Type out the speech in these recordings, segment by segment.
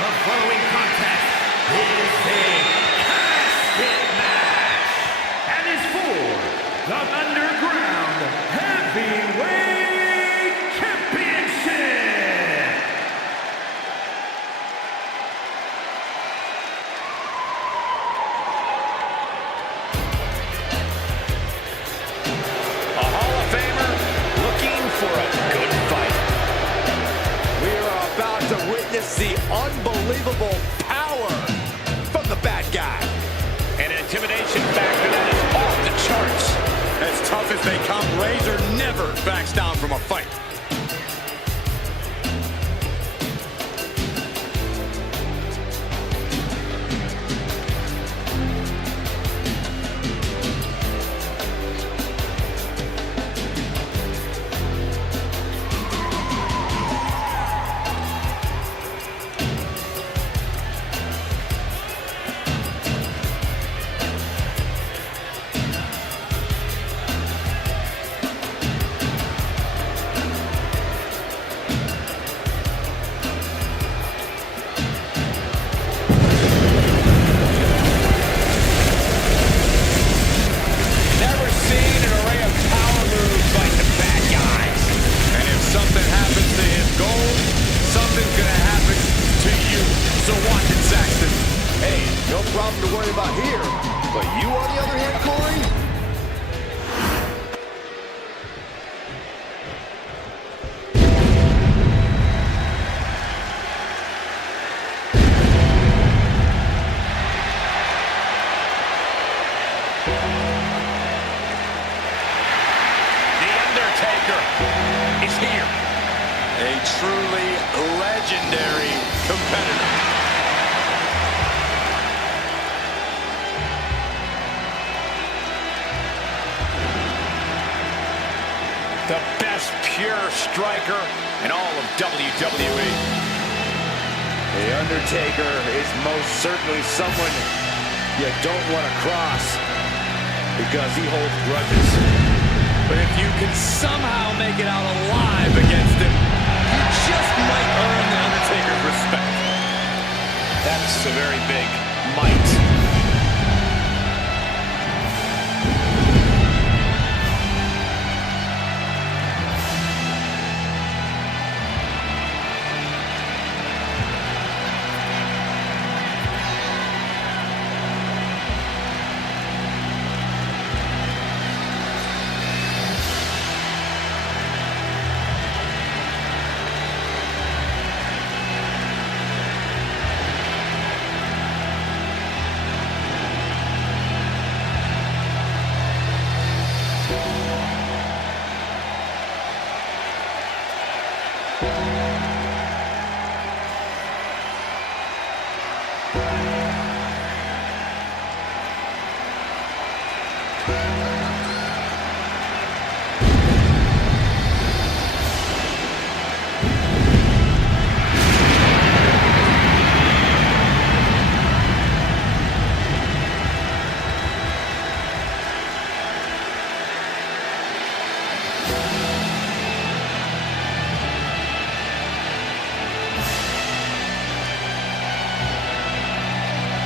The following contest is a casket match and is for the Underground Heavyweight Championship. A Hall of Famer looking for a good fight. We are about to witness the unbelievable power from the bad guy. An intimidation factor that is off the charts. As tough as they come, Razor never backs down from a fight. Problem to worry about here, but you on the other hand, Corey? The Undertaker is here. A truly legendary competitor. The best pure striker in all of WWE. The Undertaker is most certainly someone you don't want to cross because he holds grudges. But if you can somehow make it out alive against him, you just might earn the Undertaker's respect. That's a very big might.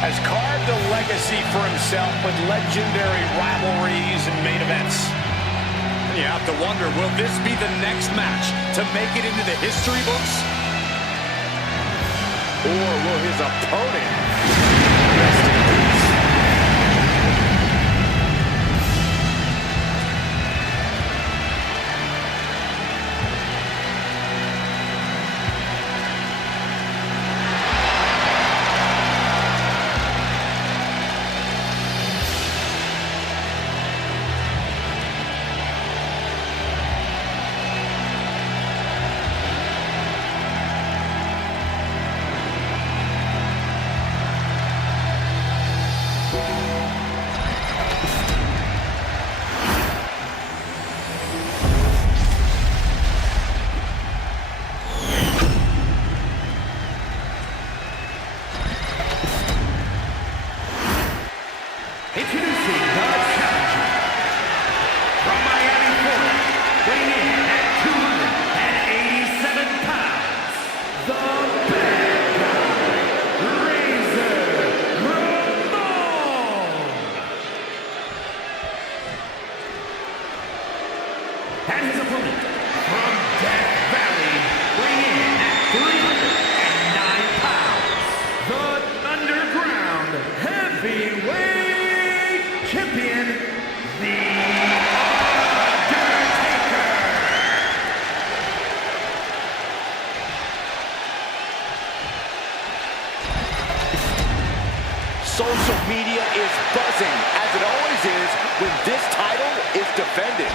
Has carved a legacy for himself with legendary rivalries and main events. And you have to wonder, will this be the next match to make it into the history books? Or will his opponent rest in peace? social media is buzzing, as it always is when this title is defended.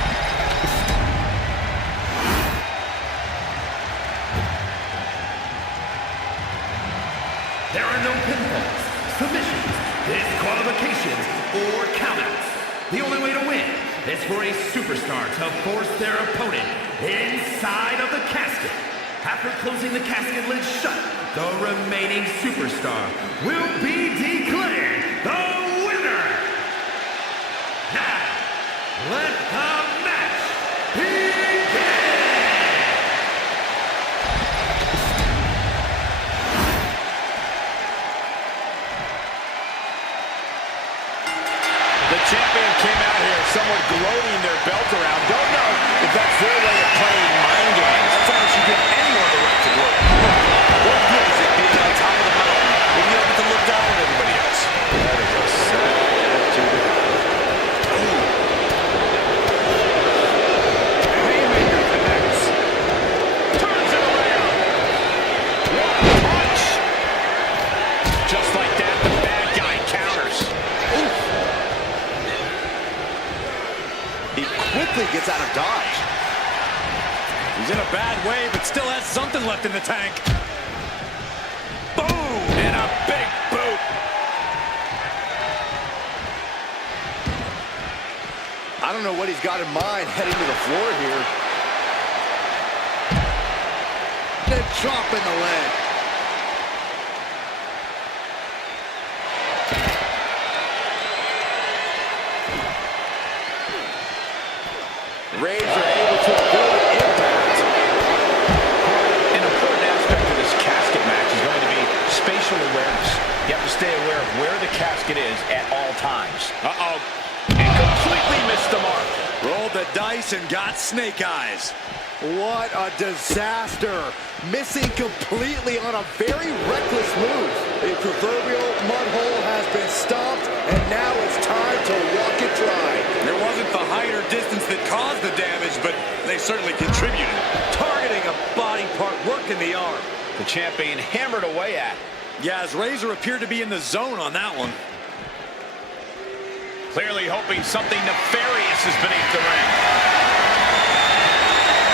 There are no pinfalls, submissions, disqualifications, or countouts. The only way to win is for a superstar to force their opponent inside of the casket. After closing the casket lid shut, the remaining superstar will be declared the winner. Now, let the match begin! The champion came out here somewhat gloating their belt around. Don't know if that's their way of playing mind games. That's how you should give anyone the right to gloat. What good is it being on top of the mountain when you don't get to look down on everybody else? That is a sad attitude. Haymaker connects. Turns it around. What a punch. Just like that, the bad guy counters. Oof. He quickly gets out of dodge. He's in a bad way, but still has something left in the tank. Boom! And a big boot. I don't know what he's got in mind heading to the floor here. The chop in the leg. Razor able to avoid impact. An important aspect of this casket match is going to be spatial awareness. You have to stay aware of where the casket is at all times. Uh-oh. And completely missed the mark. Rolled the dice and got snake eyes. What a disaster. Missing completely on a very reckless move. The proverbial mud hole has been stomped, and now it's time to walk it dry. There wasn't the height or distance that caused the damage, but they certainly contributed. Targeting a body part, working the arm. The champ being hammered away at. Yeah, as Razor appeared to be in the zone on that one. Clearly hoping something nefarious is beneath the ring.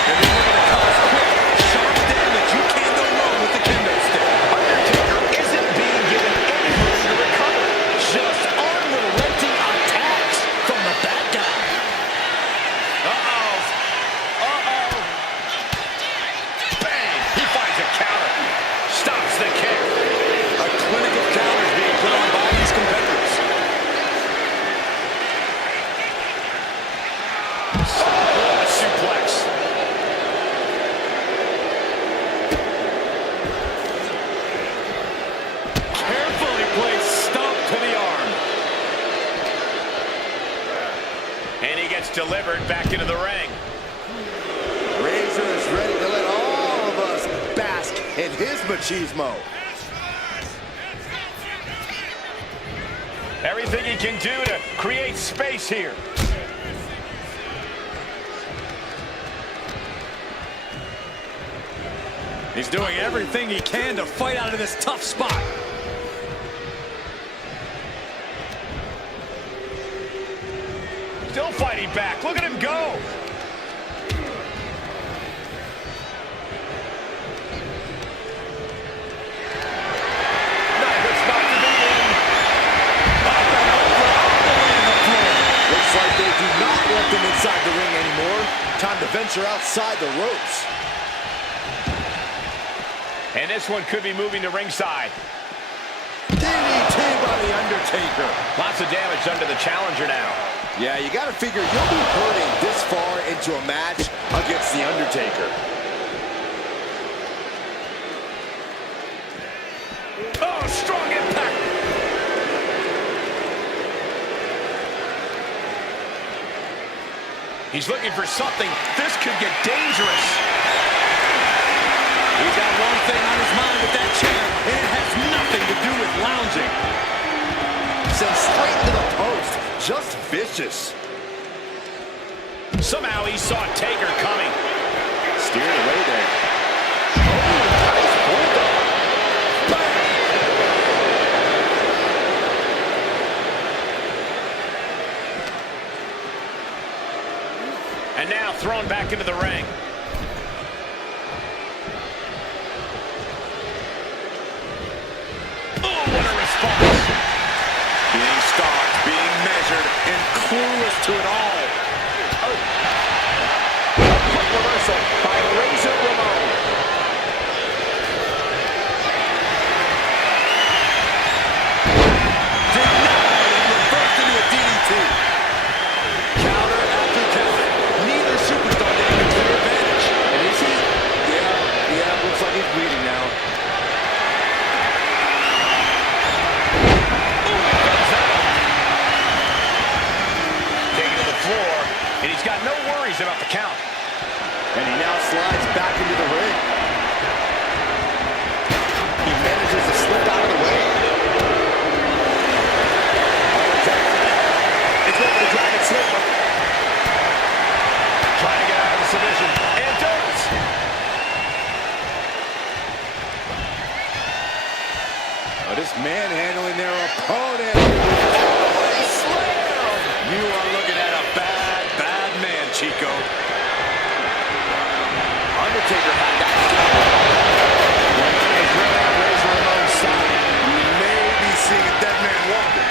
And they're looking to cause quick, sharp damage. You can't go wrong with the kendo stick. Undertaker isn't being given any room to recover. Just unrelenting attacks from the bad guy. Uh-oh. Uh-oh. Bang! He finds a counter. Stops the kick. A clinic of counters being put on by these competitors. Oh, a suplex. Carefully placed stomp to the arm. And he gets delivered back into the ring. Razor is ready to let all of us bask in his machismo. Everything he can do to create space here. He's doing everything he can to fight out of this tough spot. Still fighting back. Look at him go. Not a good spot to be in. Up and over, all the way to the floor. Looks like they do not want them inside the ring anymore. Time to venture outside the ropes. And this one could be moving to ringside. DDT by the Undertaker. Lots of damage under the challenger now. Yeah, you got to figure you'll be hurting this far into a match against the Undertaker. Oh, strong impact. He's looking for something. This could get dangerous. He's got one thing on his mind with that chair, and it has nothing to do with lounging. Sent straight to the post. Just vicious. Somehow he saw Taker coming. Steered away there. Oh, nice bulldog. Bang! back into the ring. Oh, what a response. Being stalked, being measured, and clueless to it all. Oh. A quick reversal by Razor Ramon. Denied and reversed into a DDT. Counter after counter. Neither superstar getting a clear advantage. And is he? Yeah, looks like he's bleeding now. Floor, and he's got no worries about the count. And he now slides back into the ring. He manages to slip out of the way. It's going for the dragon sleeper. Trying to get out of the submission, and does. Oh, just manhandling their opponent. You are looking at a bad man, Chico. Undertaker had that skill. He's really on Razor Ramon's side. We may be seeing a dead man walking.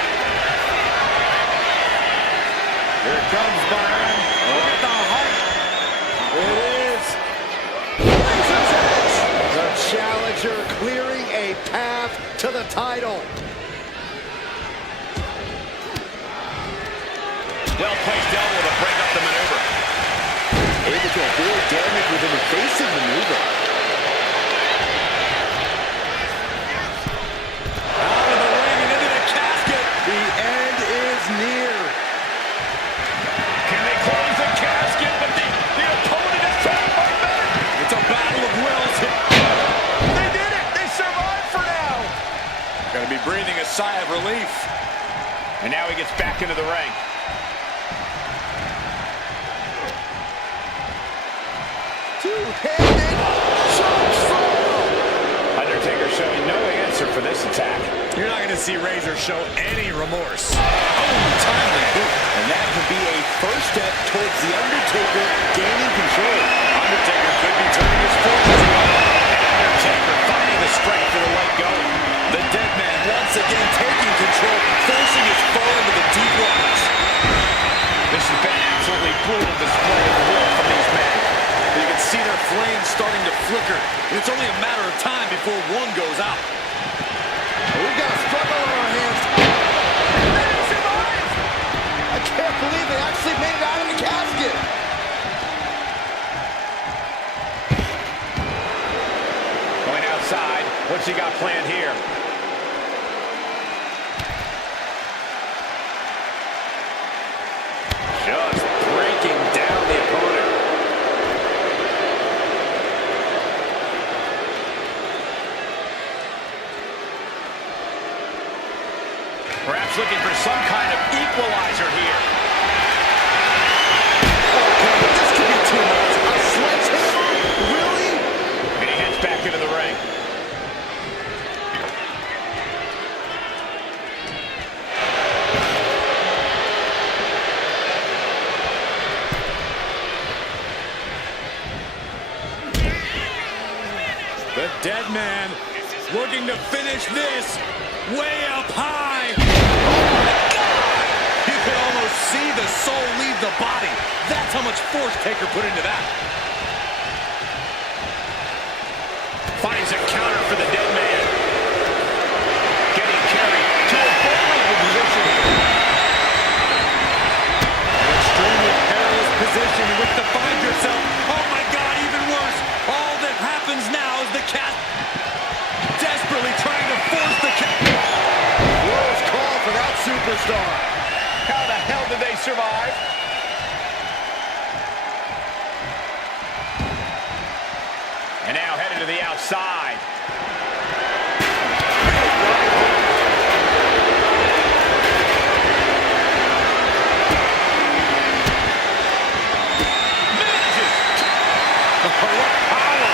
Here it comes, Byron. Look at the height. It is Razor's Edge. The challenger clearing a path to the title. Well-placed elbow to break up the maneuver. Able to avoid damage with an evasive maneuver. Out of the ring and into the casket. The end is near. Can they close the casket? But the opponent is trying to fight back. It's a battle of wills. They did it. They survived for now. Gonna be breathing a sigh of relief. And now he gets back into the ring. Two-handed chokehold. Undertaker showing no answer for this attack. You're not going to see Razor show any remorse. Oh, timely boot. And that could be a first step towards the Undertaker gaining control. Undertaker could be turning his forces. Undertaker finding the strength to let go. The Deadman once again taking control, forcing his foe into the deep waters. This has been an absolutely brutal display of will from these men. You can see their flames starting to flicker, and it's only a matter of time before one goes out. We've got a struggle on our hands. And they survived! I can't believe they actually made it out of the casket. Going outside. What's he got planned here? Just breaking down the opponent. Perhaps looking for some kind of equalizer here. Okay, this could be too much. A sledgehammer? Really? And he heads back into the ring. The Deadman looking to finish this way up high. Oh my God! You could almost see the soul leave the body. That's how much force Taker put into that. Finds a counter for the Deadman. Getting carried to a vulnerable position here. An extremely perilous position in which to find yourself. Oh my God, even worse. All that happens now is the cat desperately trying to force the cat. Close call for that superstar. How the hell did they survive? And now headed to the outside. Manages. What power.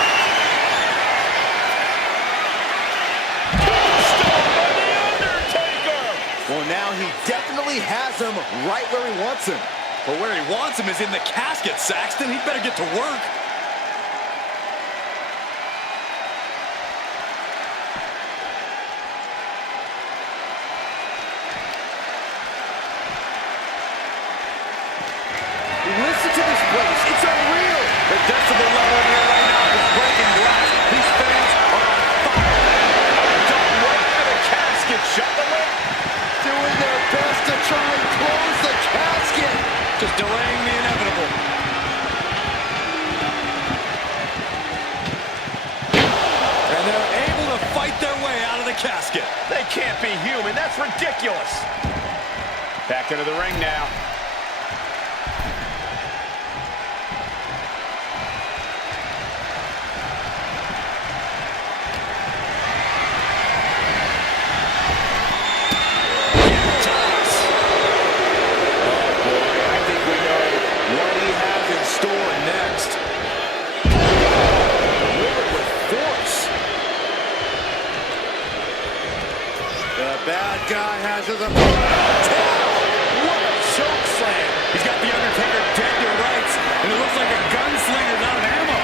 Tombstone by the Undertaker. Well, now he definitely has him right where he wants him. But where he wants him is in the casket, Saxton. He'd better get to work. Listen to this place. It's unreal. The decibel level in here right now is breaking glass. These fans are on fire. Dumped right into the casket. Shut the lid. Doing their best to try and close the casket. Just delaying the inevitable. And they're able to fight their way out of the casket. They can't be human. That's ridiculous. Back into the ring now. Bad guy has his opponent. What a choke slam. He's got the Undertaker dead to rights, and it looks like a gunslinger's out of ammo.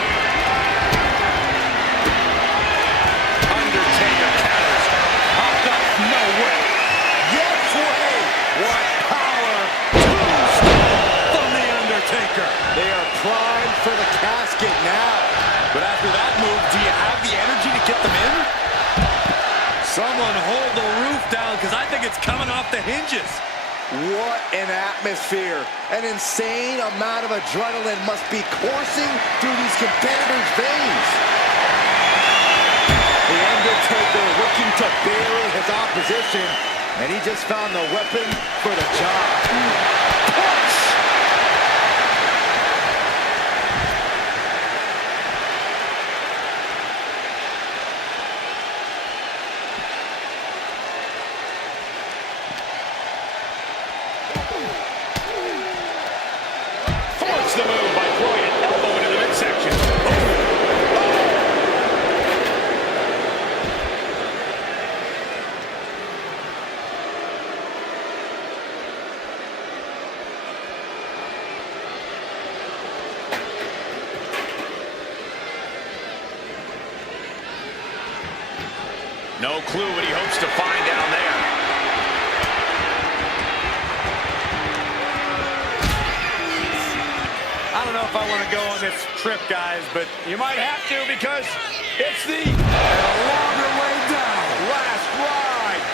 Undertaker counters. Popped up. No way. Yes way. What power. Tombstone from the Undertaker. They are primed for the casket now. But after that move, do you have the energy to get them in? Someone hold the roof down, because I think it's coming off the hinges. What an atmosphere. An insane amount of adrenaline must be coursing through these competitors' veins. The Undertaker looking to bury his opposition, and he just found the weapon for the job. Punch! The move by throwing an elbow into the midsection. No clue what he hopes to find down there. I don't know if I want to go on this trip, guys, but you might have to, because it's the longer way down. Last ride.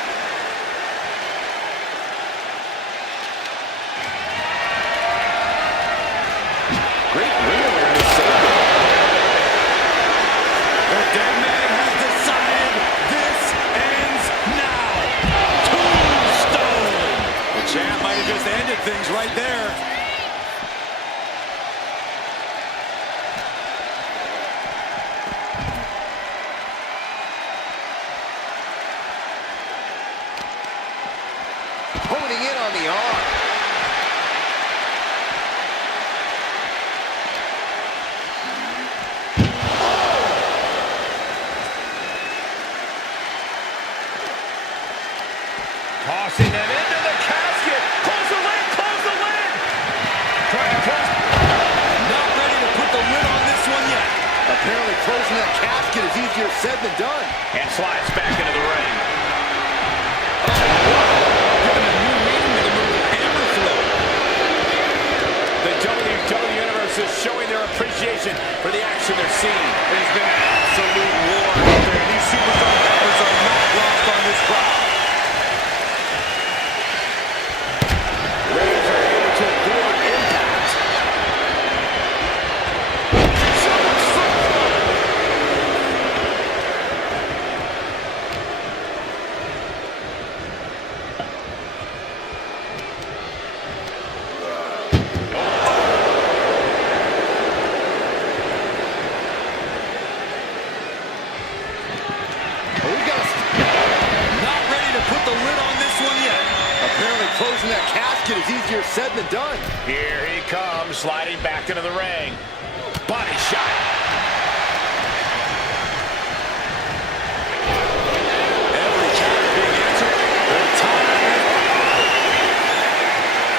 Great ring awareness. The Deadman has decided this ends now. Tombstone. The champ might have just ended things right there. Honing in on the arm. Tossing them into the casket. Close the lid, close the lid. Trying to close. Not ready to put the lid on this one yet. Apparently closing that casket is easier said than done. And slides back into the ring. WWE Universe is showing their appreciation for the action they're seeing. There's been an absolute war out there. These superstar efforts are not lost on this crowd. Razor able to avoid impact. Closing that casket is easier said than done. Here he comes, sliding back into the ring. Body shot. Every count is being answered. The time.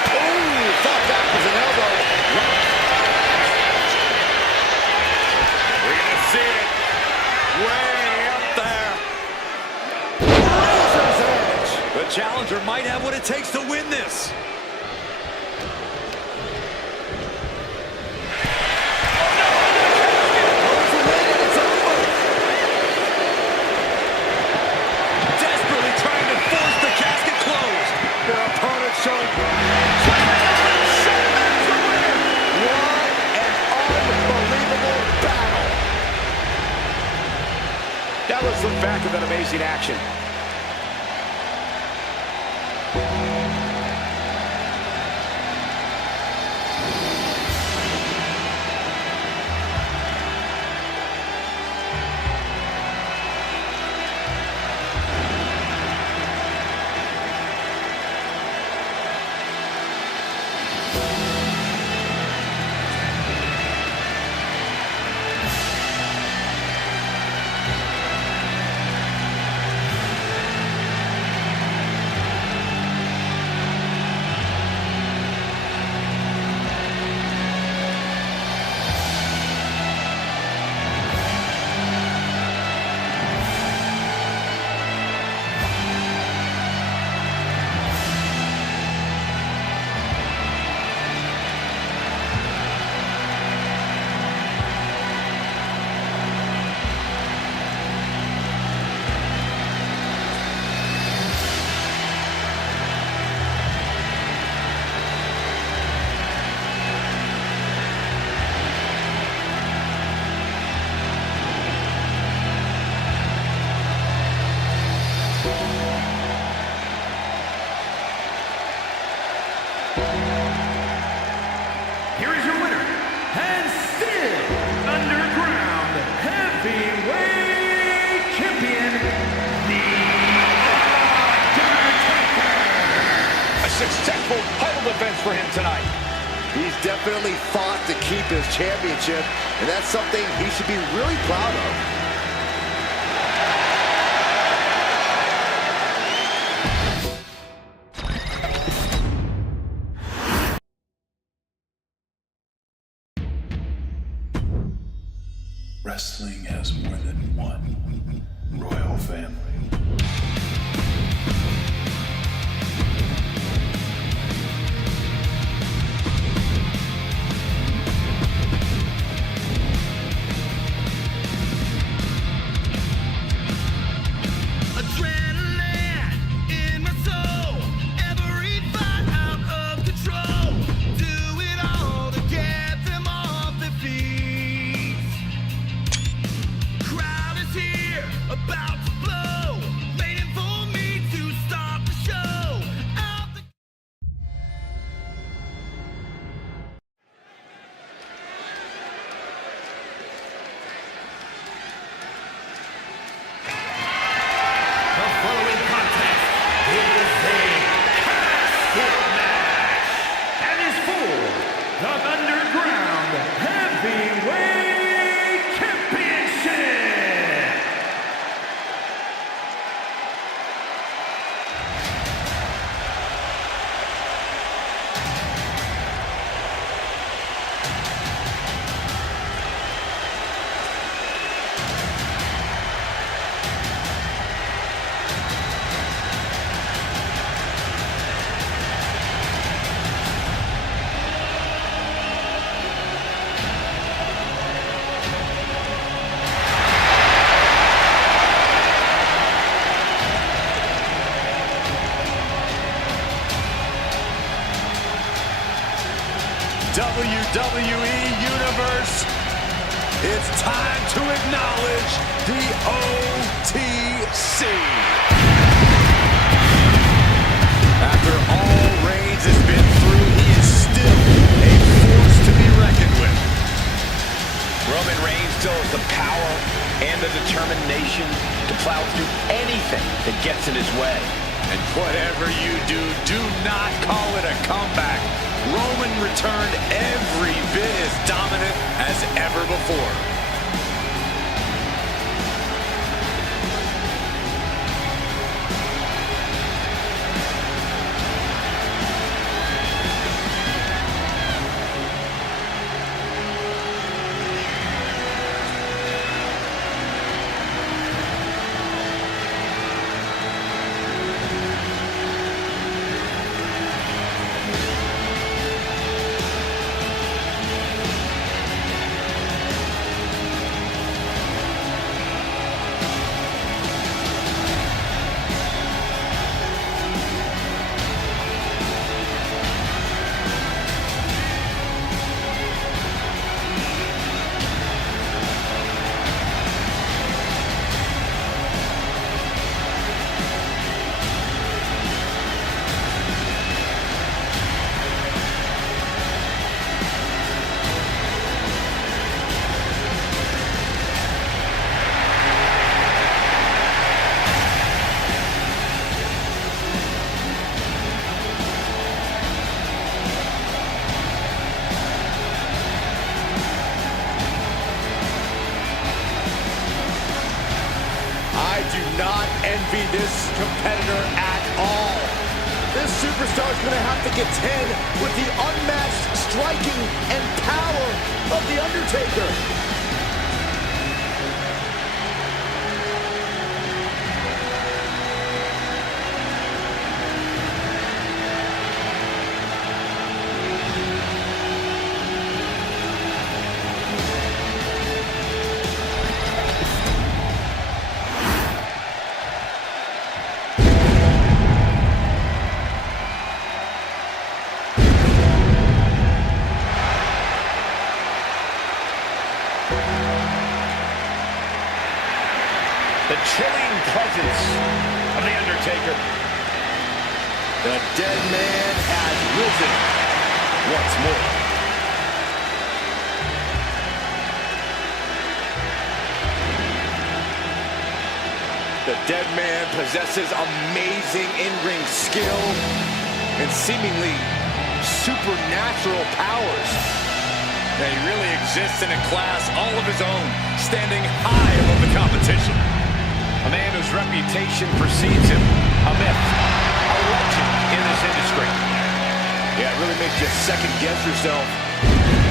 Ooh, thought that was an challenger might have what it takes to win this. Desperately trying to force the casket closed. Their opponent showing... Now let's look back at that amazing action. Here is your winner, and still underground heavyweight champion, the Undertaker. A successful title defense for him tonight. He's definitely fought to keep his championship, and that's something he should be really proud of. Wrestling has more than one royal family. Adrenaline in my soul, every fight out of control. Do it all to get them off their feet. Crowd is here, about to blow, waiting for me to start the show. Out the following contest is a casket match and is for the Underground Heavyweight Championship. WWE Universe, it's time to acknowledge the OTC. After all Reigns has been through, he is still a force to be reckoned with. Roman Reigns still has the power and the determination to plow through anything that gets in his way. And whatever you do, do not call it a comeback. Roman returned every bit as dominant as ever before. do not envy this competitor at all. This superstar is going to have to contend with the unmatched striking and power of The Undertaker. The chilling presence of The Undertaker. The dead man has risen once more. The dead man possesses amazing in-ring skill and seemingly supernatural powers. He really exists in a class all of his own, standing high above the competition. A man whose reputation precedes him, a myth, a legend in this industry. Yeah, it really makes you second guess yourself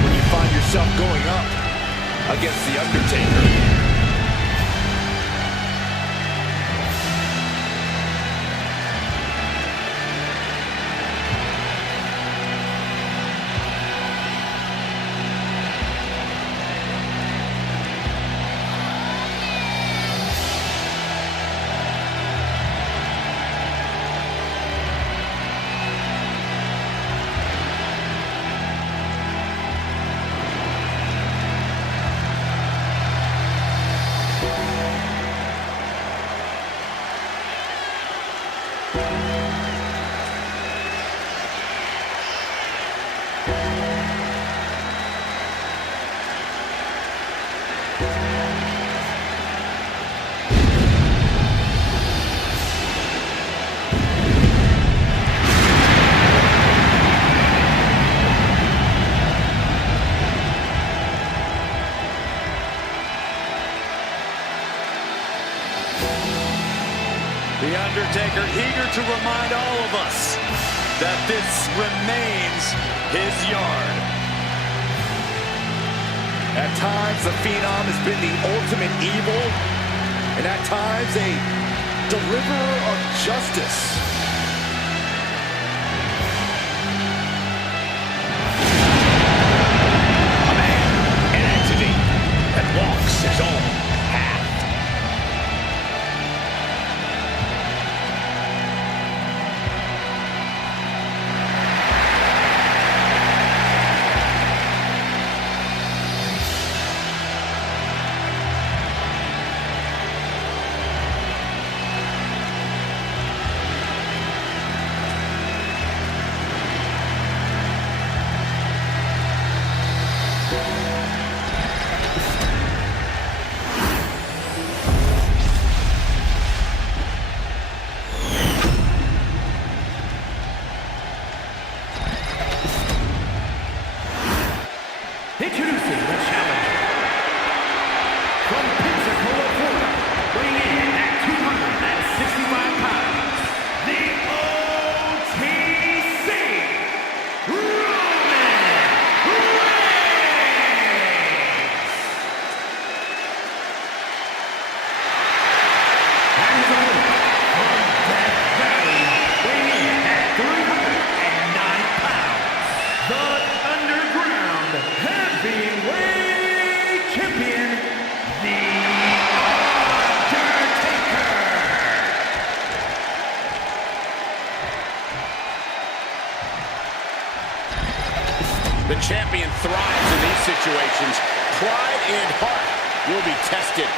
when you find yourself going up against The Undertaker. The Undertaker eager to remind all of us that this remains his yard. At times, the Phenom has been the ultimate evil, and at times, a deliverer of justice. A man, an entity that walks his own path. Introducing the challenger. From Pensacola, Florida, weighing in at 265 pounds, the OTC, Roman Reigns. And his opponent, from Death Valley, weighing in at 309 pounds, the Underground Heavyweight Champion, The Undertaker. The champion thrives in these situations. Pride and heart will be tested.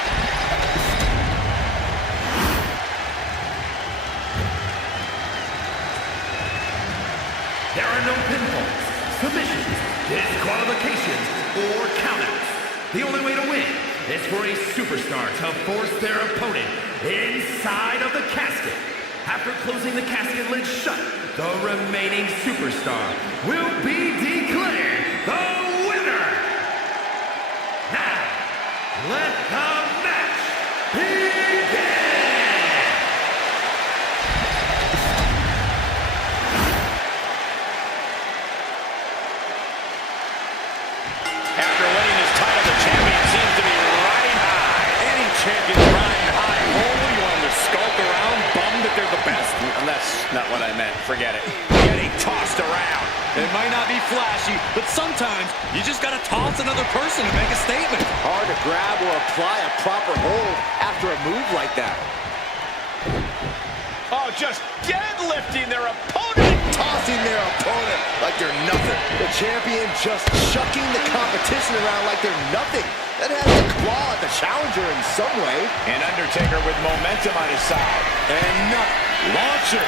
There are no pinfalls, submissions, disqualifications, or countouts. The only way to win is for a superstar to force their opponent inside of the casket. After closing the casket lid shut, the remaining superstar will be declared the winner. Now, let the match begin! champions riding high. Oh, you want them to skulk around, bummed that they're the best? That's not what I meant. Forget it. Getting tossed around. It might not be flashy, but sometimes you just got to toss another person to make a statement. Hard to grab or apply a proper hold after a move like that. Oh, just deadlifting their opponent. Tossing their opponent like they're nothing. The champion just chucking the competition around like they're nothing. That has to claw at the challenger in some way. And Undertaker with momentum on his side. And launcher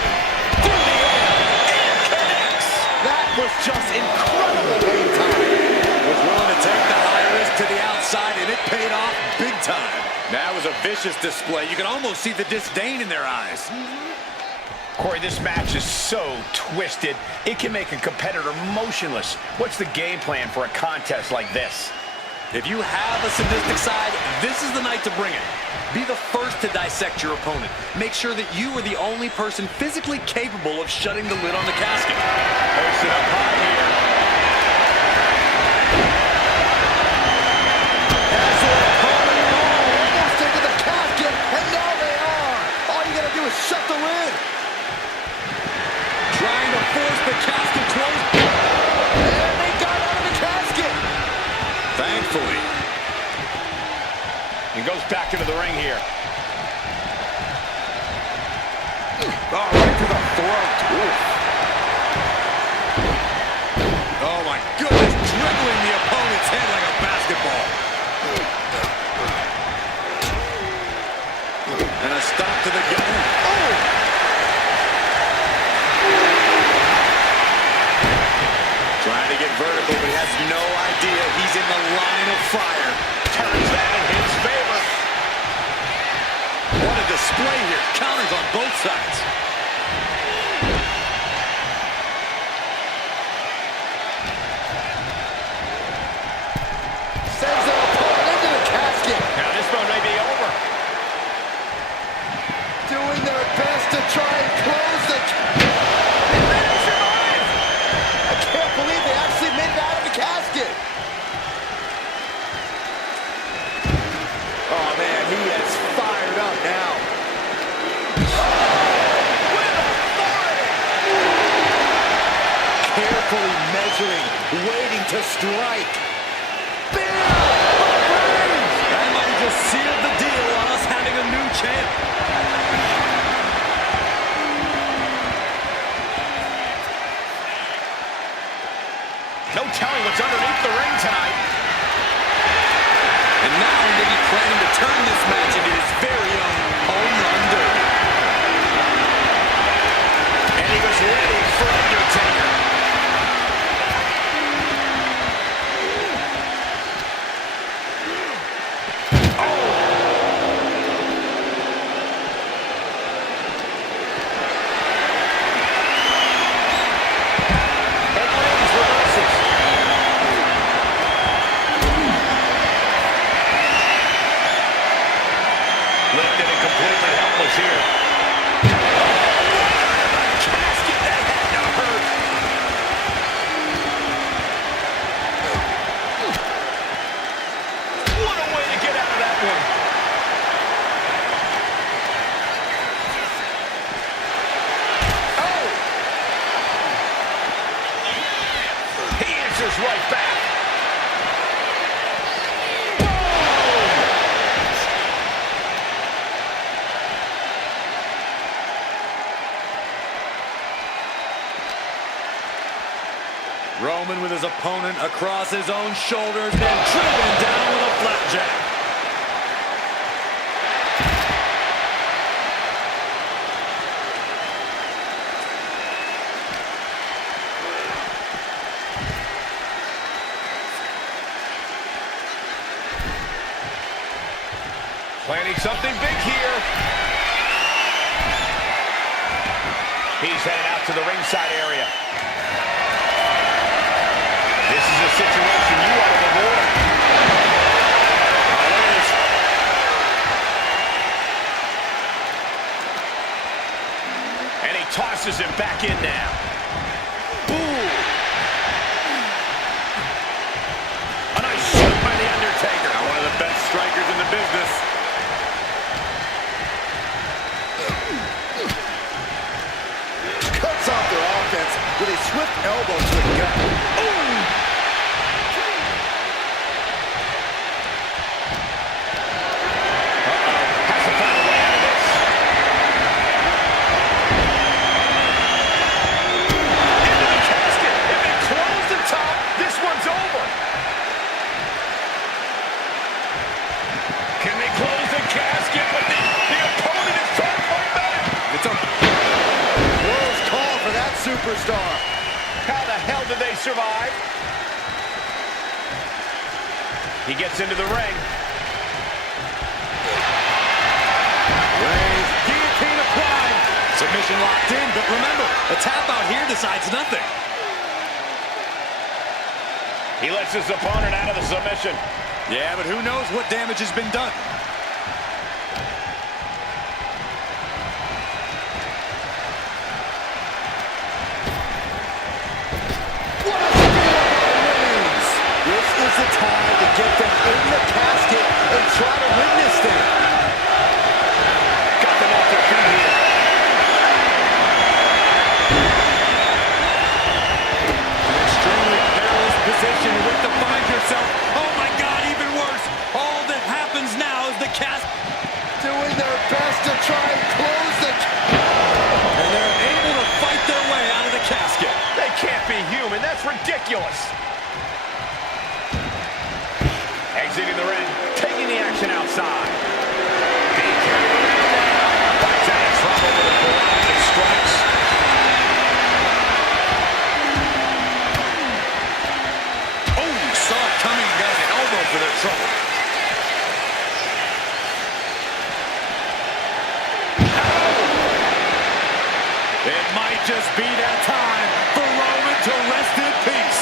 through the air and connects. That was just incredible game time. Was willing to take the high risk to the outside, and it paid off big time. That was a vicious display. You can almost see the disdain in their eyes. Corey, this match is so twisted, it can make a competitor motionless. What's the game plan for a contest like this? If you have a sadistic side, this is the night to bring it. Be the first to dissect your opponent. Make sure that you are the only person physically capable of shutting the lid on the casket. Hoist it up high here. As their opponent almost into the casket, and now they are. All you gotta do is shut the lid. Trying to force the casket closed. And they got out of the casket. Thankfully. He goes back into the ring here. Oh, right to the throat. Oof. Oh, my goodness. Dribbling the opponent's head like a basketball. And a stop to the gut. Oh! Trying to get vertical, but he has no idea he's in the line of fire. Turns that in his favor. What a display here. Counters on both sides. Sends their opponent into the casket. Now this one may be over. Doing their best to try and close the... believe they actually made it out of the casket. Oh, man, he is fired up now. With authority. Carefully measuring, waiting to strike. Bam! That might have just sealed the deal on us having a new champ. No telling what's underneath the ring tonight. And now he may be planning to turn this match into his very own home run derby. And he was ready for Undertaker. Lifted and completely helpless here. Casket that had to hurt. What a way to get out of that one. Oh! He answers right back. Roman with his opponent across his own shoulders and driven down with a flapjack. Planning something big here. He's headed out to the ringside area. This is a situation you want to avoid. Oh, it is. And he tosses him back in now. Ooh. A nice shot by The Undertaker. One of the best strikers in the business. Elbow to the gut. Ooh! Has to find a way out of this. Into the casket. If they close the top, this one's over. Can they close the casket? But the opponent is trying to fight back. It's a close call for that superstar. How the hell did they survive? He gets into the ring. Reigns, guillotine applied. Submission locked in, but remember, a tap out here decides nothing. He lets his opponent out of the submission. Yeah, but who knows what damage has been done. This is the time to get them in the casket and try to win this thing. Got them off their feet here. An extremely perilous position in which to find yourself. Oh my God, even worse. All that happens now is the casket. Doing their best to try and close the... And they're able to fight their way out of the casket. They can't be human. That's ridiculous. Exiting the ring, taking the action outside. Being carried around now. Fights out of trouble with a barrage of strikes. Oh, saw it coming and got an elbow for their trouble. It might just be that time for Roman to rest in peace.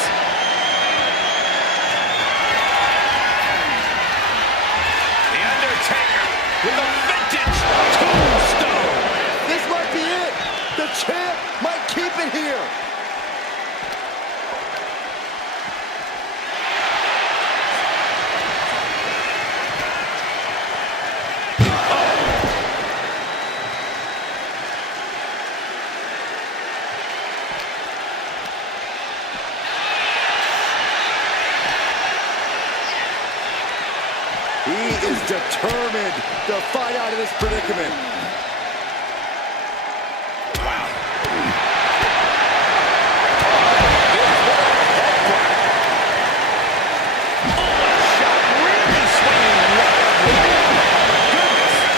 The Undertaker with a vintage tombstone. This might be it. The champ might keep it here. He is determined to fight out of this predicament.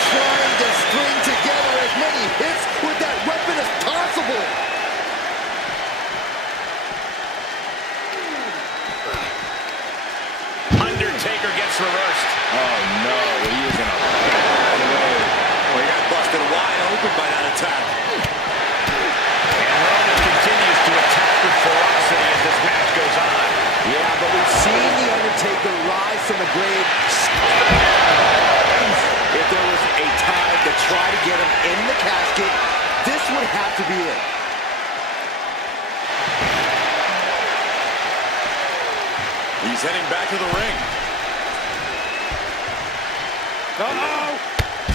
Trying to string together as many hits with that weapon as possible. Undertaker gets reversed. Oh no, he is in a bad way. Well, he got busted wide open by that attack. And Roman continues to attack with ferocity as this match goes on. Yeah, but we've seen The Undertaker rise from the grave. If there was a time to try to get him in the casket, this would have to be it. He's heading back to the ring. Uh-oh!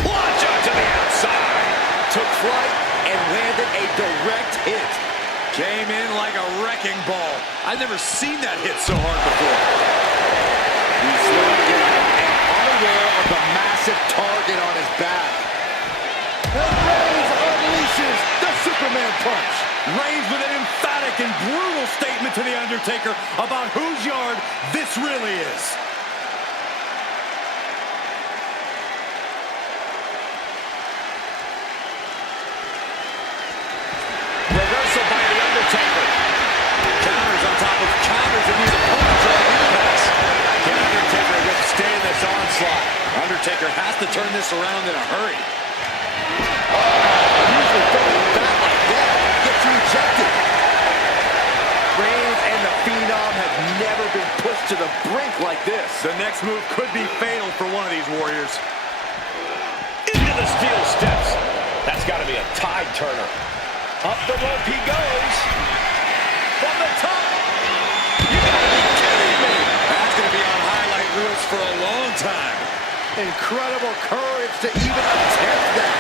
Plunge up to the outside. Took flight and landed a direct hit. Came in like a wrecking ball. I've never seen that hit so hard before. He's slowing down and unaware of the massive target on his back. And Reigns unleashes the Superman punch. Reigns with an emphatic and brutal statement to The Undertaker about whose yard this really is. Reversal by The Undertaker. Counters on top of counters, and these opponents are on impasse. Can Undertaker withstand this onslaught? Undertaker has to turn this around in a hurry. Usually throwing back like that gets rejected. Reigns and the Phenom have never been pushed to the brink like this. The next move could be fatal for one of these Warriors. Into the steel steps. That's got to be a tide turner. Up the rope he goes. From the top. You gotta be kidding me. That's going to be on highlight reels for a long time. Incredible courage to even attempt that.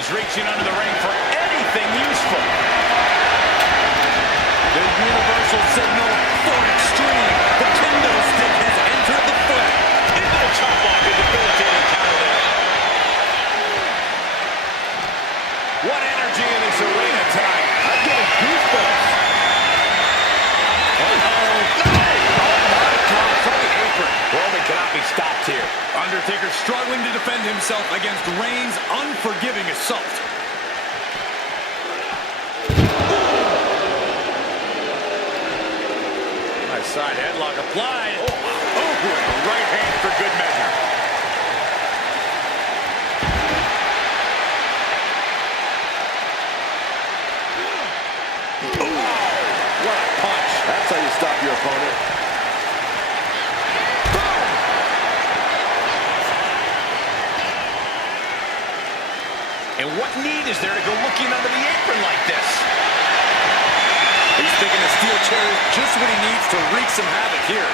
He's reaching under the ring for anything useful. The universal signal for extreme. The kendo stick has entered the fray. Into the chop block, a debilitating counter there. What energy in this arena tonight. I'm getting goosebumps. Roman cannot be stopped here. Undertaker struggling to defend himself against Reigns' unforgiving assault. Nice side headlock applied. Oh, and a right hand for good measure. What a punch. That's how you stop your opponent. And what need is there to go looking under the apron like this? He's thinking the steel chair is just what he needs to wreak some havoc here.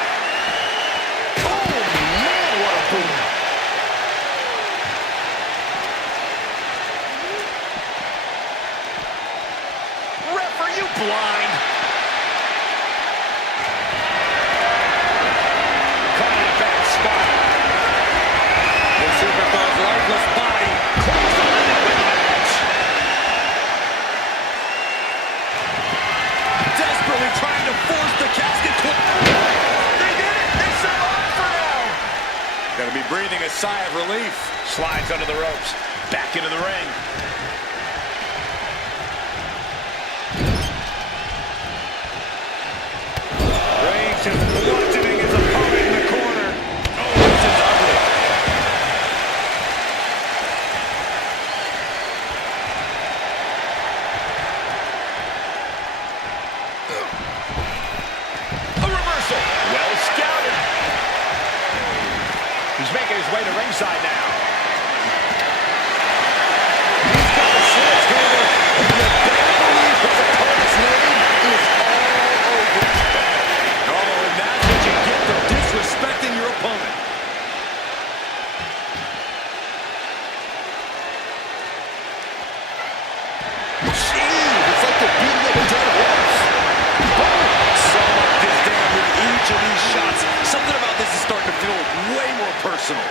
Oh, man, what a boom. Ref, are you blind? Caught in a bad spot. The Superstar's lifeless body Closed on the match. desperately trying to force the casket closed. They did it. They survived for now. Gonna be breathing a sigh of relief. Slides under the ropes. Back into the ring. Reigns just bludgeoning his opponent in the corner. Oh, this is ugly. A reversal. Well scouted. He's making his way to ringside now. He's got a sense, Gamer. You better believe his opponent's name is all over. Oh, and that's what you get for disrespecting your opponent. Jeez, it's like they're beating up a dead horse. Sum up this down with each of these shots. Something about this is starting to feel way more personal.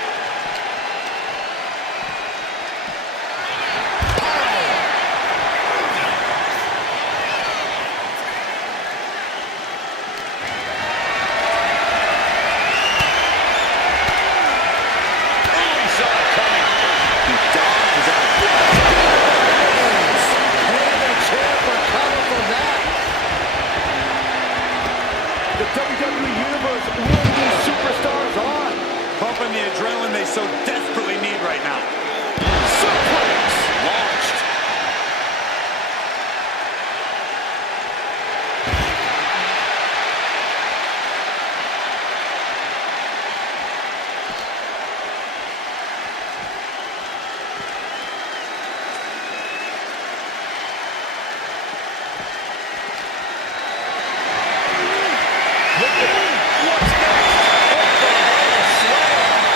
He saw it coming. He dodges out. And a chair for cover from that. The WWE Universe will these superstars on. Pumping the adrenaline they so desperately need right now. Suplex. Launched.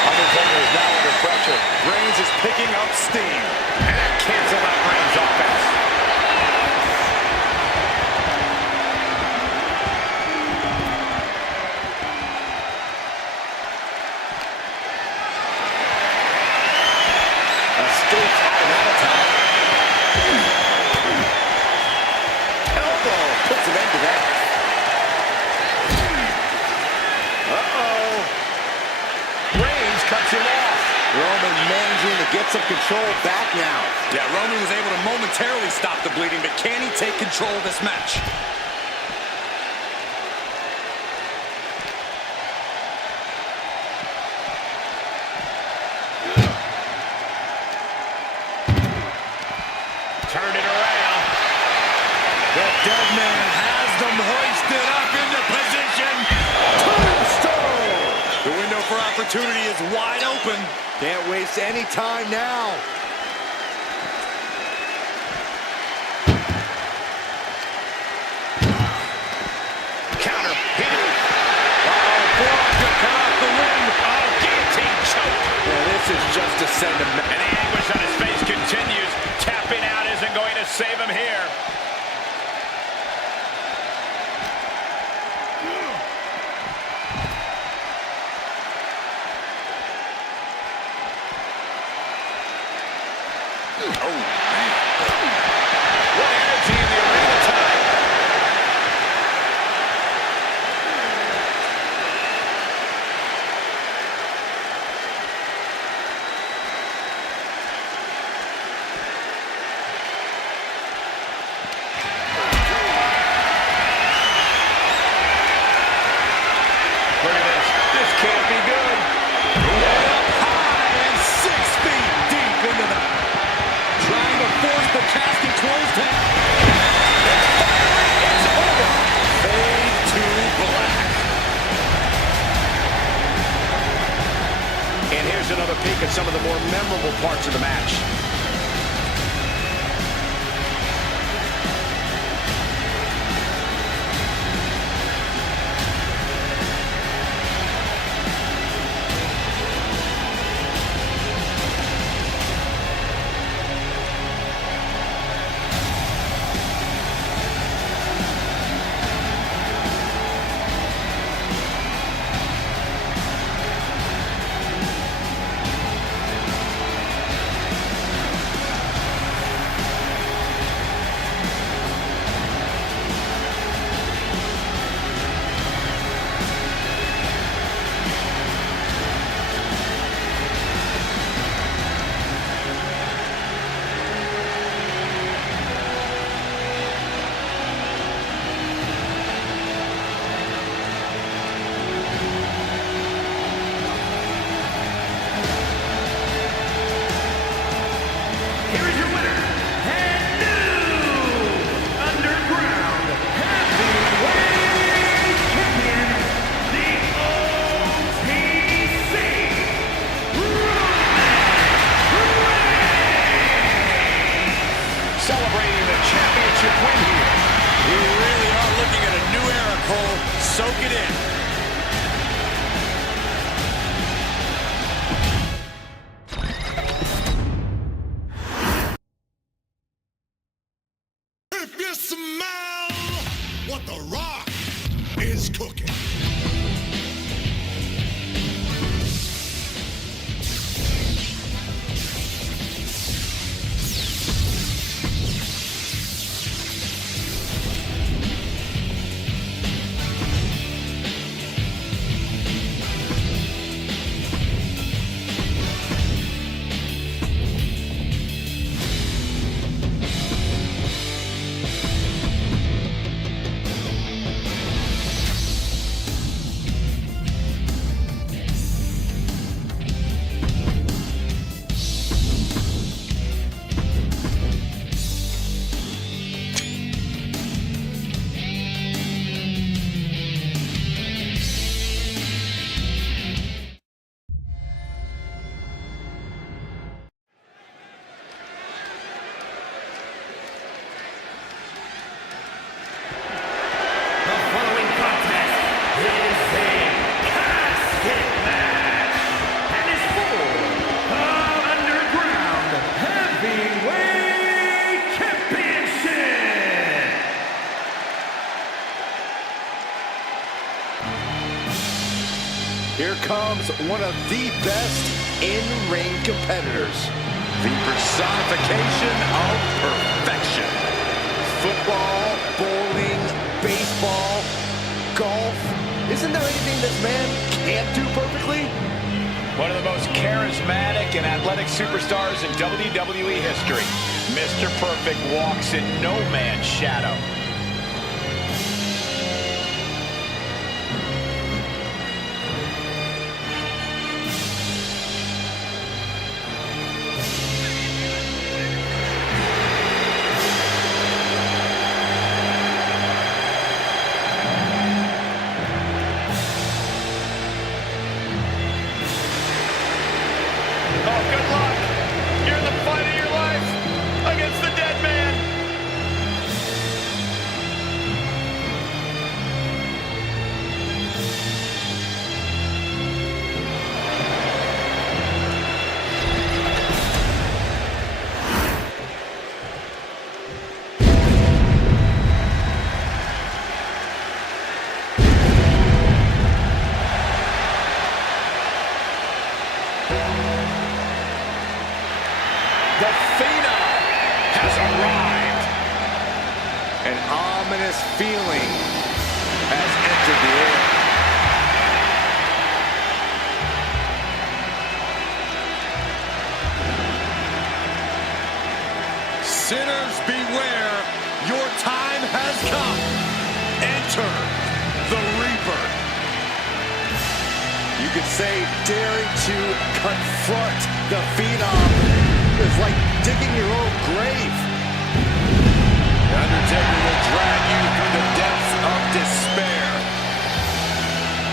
Undertaker is now under pressure. Reigns is picking up steam. And that canceled out Reigns' offense. Escapes out of that attack. Elbow puts an end to that. Uh-oh. Reigns cuts him off. Roman managing to get some control back now. Yeah, Roman was able to momentarily stop the bleeding, but can he take control of this match? Turn it around. The Deadman has them hoisted up into position. Tombstone! The window for opportunity is wide open. Can't waste any time now. Counter. Hit it. Forearm gonna come out the ring. Oh, guillotine choke. Yeah, this is just to send a And the anguish on his face continues. Tap some of the more memorable parts of the match. Celebrating the championship win here. We really are looking at a new era, Cole. Soak it in. If you smell what The Rock is cooking. Here comes one of the best in-ring competitors. The personification of perfection. Football, bowling, baseball, golf. Isn't there anything this man can't do perfectly? One of the most charismatic and athletic superstars in WWE history. Mr. Perfect walks in no man's shadow. Oh, good luck. You're in the fight of your life against the Deadman. The Phenom has arrived. An ominous feeling has entered the air. Sinners beware, your time has come. Enter the Reaper. You could say daring to confront the Phenom is like digging your own grave. The Undertaker will drag you through the depths of despair.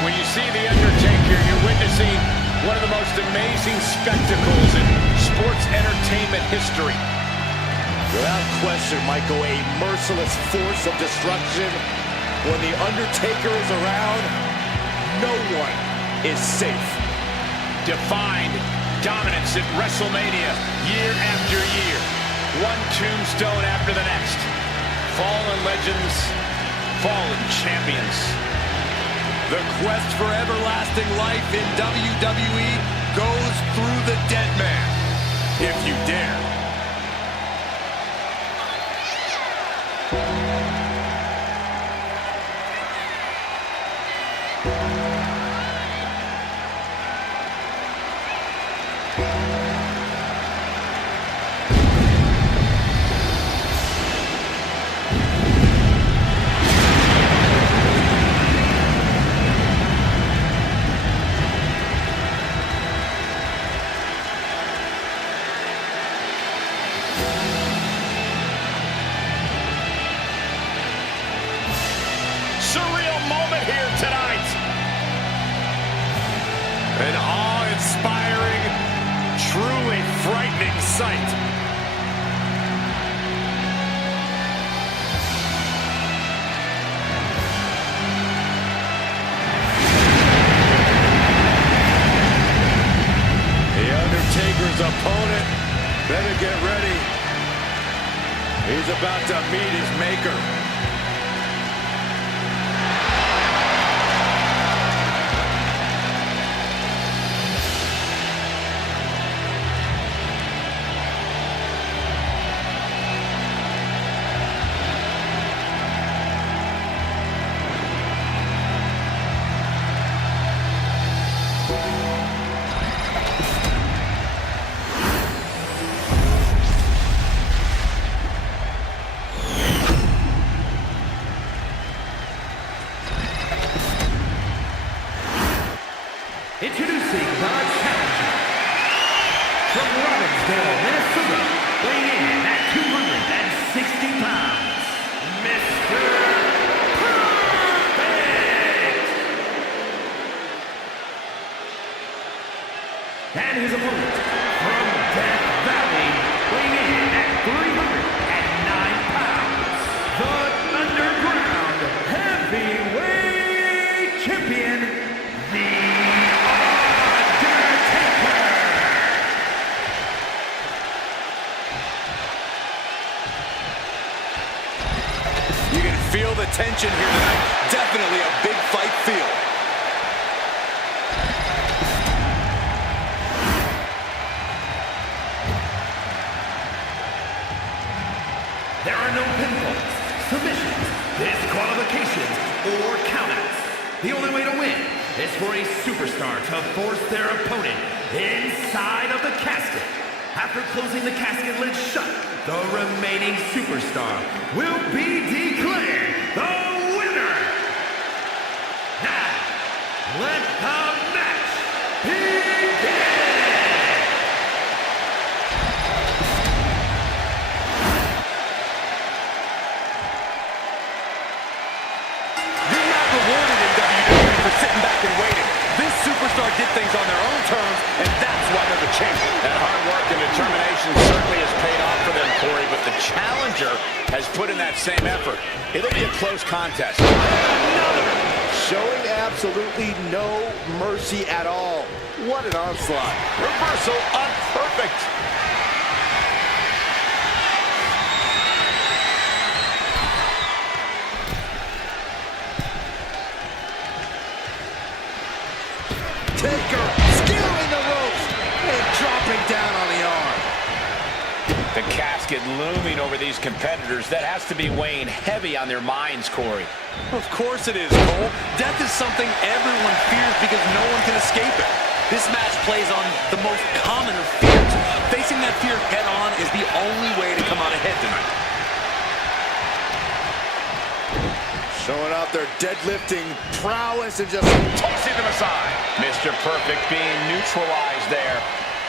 When you see The Undertaker, you're witnessing one of the most amazing spectacles in history. Without question, Michael, a merciless force of destruction. When the Undertaker is around, no one is safe. Defined dominance at WrestleMania year after year. One tombstone after the next. Fallen legends, fallen champions. The quest for everlasting life in WWE goes through the Deadman, if you dare. Surreal moment here tonight. An awe-inspiring, truly frightening sight. The Undertaker's opponent better get ready. He's about to meet his maker. Introducing the challenger from Robbinsdale, Minnesota, weighing in at 260 pounds, Mr. Perfect! And his opponent from Death Valley, weighing in at 309 pounds, the Underground Heavyweight Champion, the Feel the tension here tonight. Definitely a big fight feel. There are no pinfalls, submissions, disqualifications, or countouts. The only way to win is for a superstar to force their opponent inside of the casket. After closing the casket lid shut, the remaining superstar will be declared the winner. Now, let the match begin! You're not rewarded in WWE for sitting back and waiting. This superstar did things on their own terms, and that's why they're the champion. That hard work and determination certainly has paid off for them, Corey, but the challenger has put in that same effort. It'll be a close contest. Showing absolutely no mercy at all. What an onslaught. Reversal on perfect. Taker scaling the ropes and dropping down on the arm. The casket looming over these competitors. That has to be weighing heavy on their minds, Corey. Of course it is, Cole. Death is something everyone fears because no one can escape it. This match plays on the most common of fears. Facing that fear head-on is the only way to come out ahead tonight. Showing off their deadlifting prowess and just Tossing them aside. Mr. Perfect being neutralized there.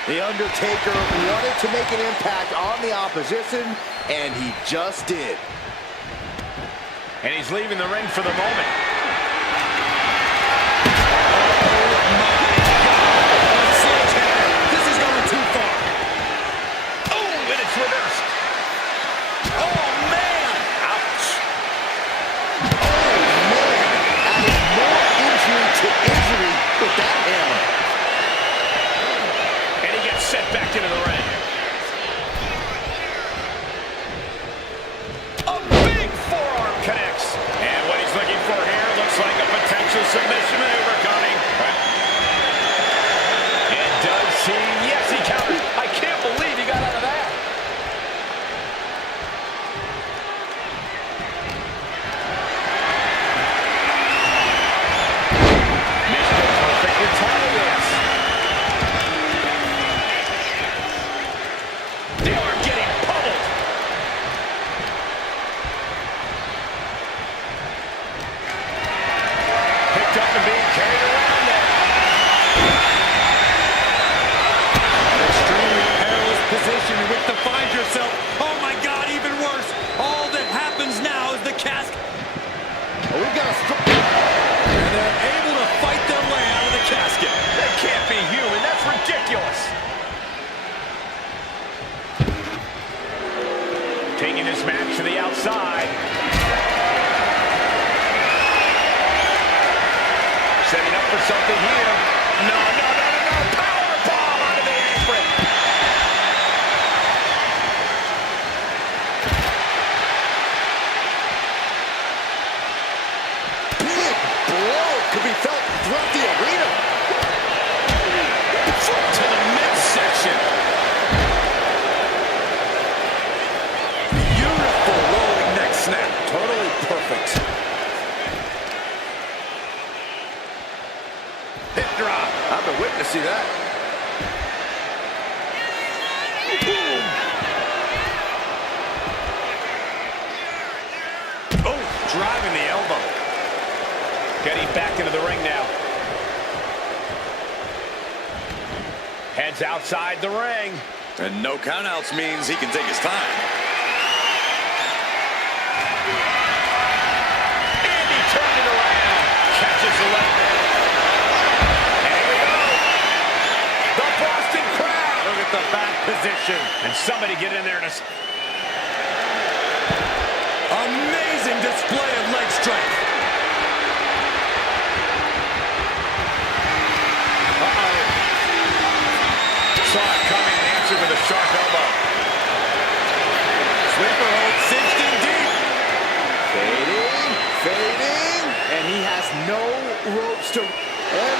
The Undertaker wanted to make an impact on the opposition, and he just did. And he's leaving the ring for the moment. This is going too far. Oh, We've got a... And they're able to fight their way out of the casket. That can't be human. That's ridiculous. Taking this match to the outside. Setting up for something here. No. Power bomb onto the apron. Big blow could be felt throughout the arena. Foot to the midsection. Beautiful rolling neck snap. Totally perfect. Hip drop. I've been witnessing that. Boom. Oh, driving the elbow. Getting back into the ring now. Heads outside the ring. And no countouts means he can take his time. And he turned it around. Catches the leg. Here we go. The Boston Crab. Look at the back position. And somebody get in there and... Amazing display of leg strength. Saw it coming and answered with a sharp elbow. Sleeper hold cinched in deep. Fading, and he has no ropes to... And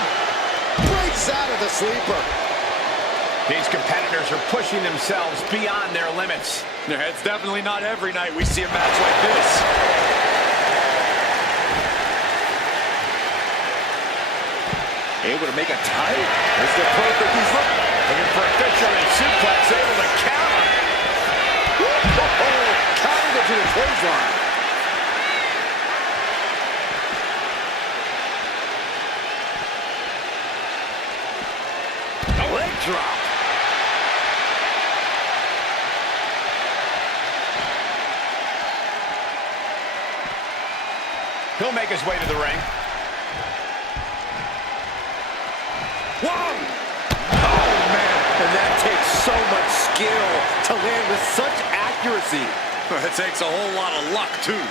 breaks out of the sleeper. These competitors are pushing themselves beyond their limits. It's definitely not every night we see a match like this. Able to make a tight. Mr. Perfect, he's Looking for a fisherman suplex, able to counter. counted it to the clothesline. A leg drop. He'll make his way to the ring. Whoa! And that takes so much skill to land with such accuracy. It takes a whole lot of luck, too.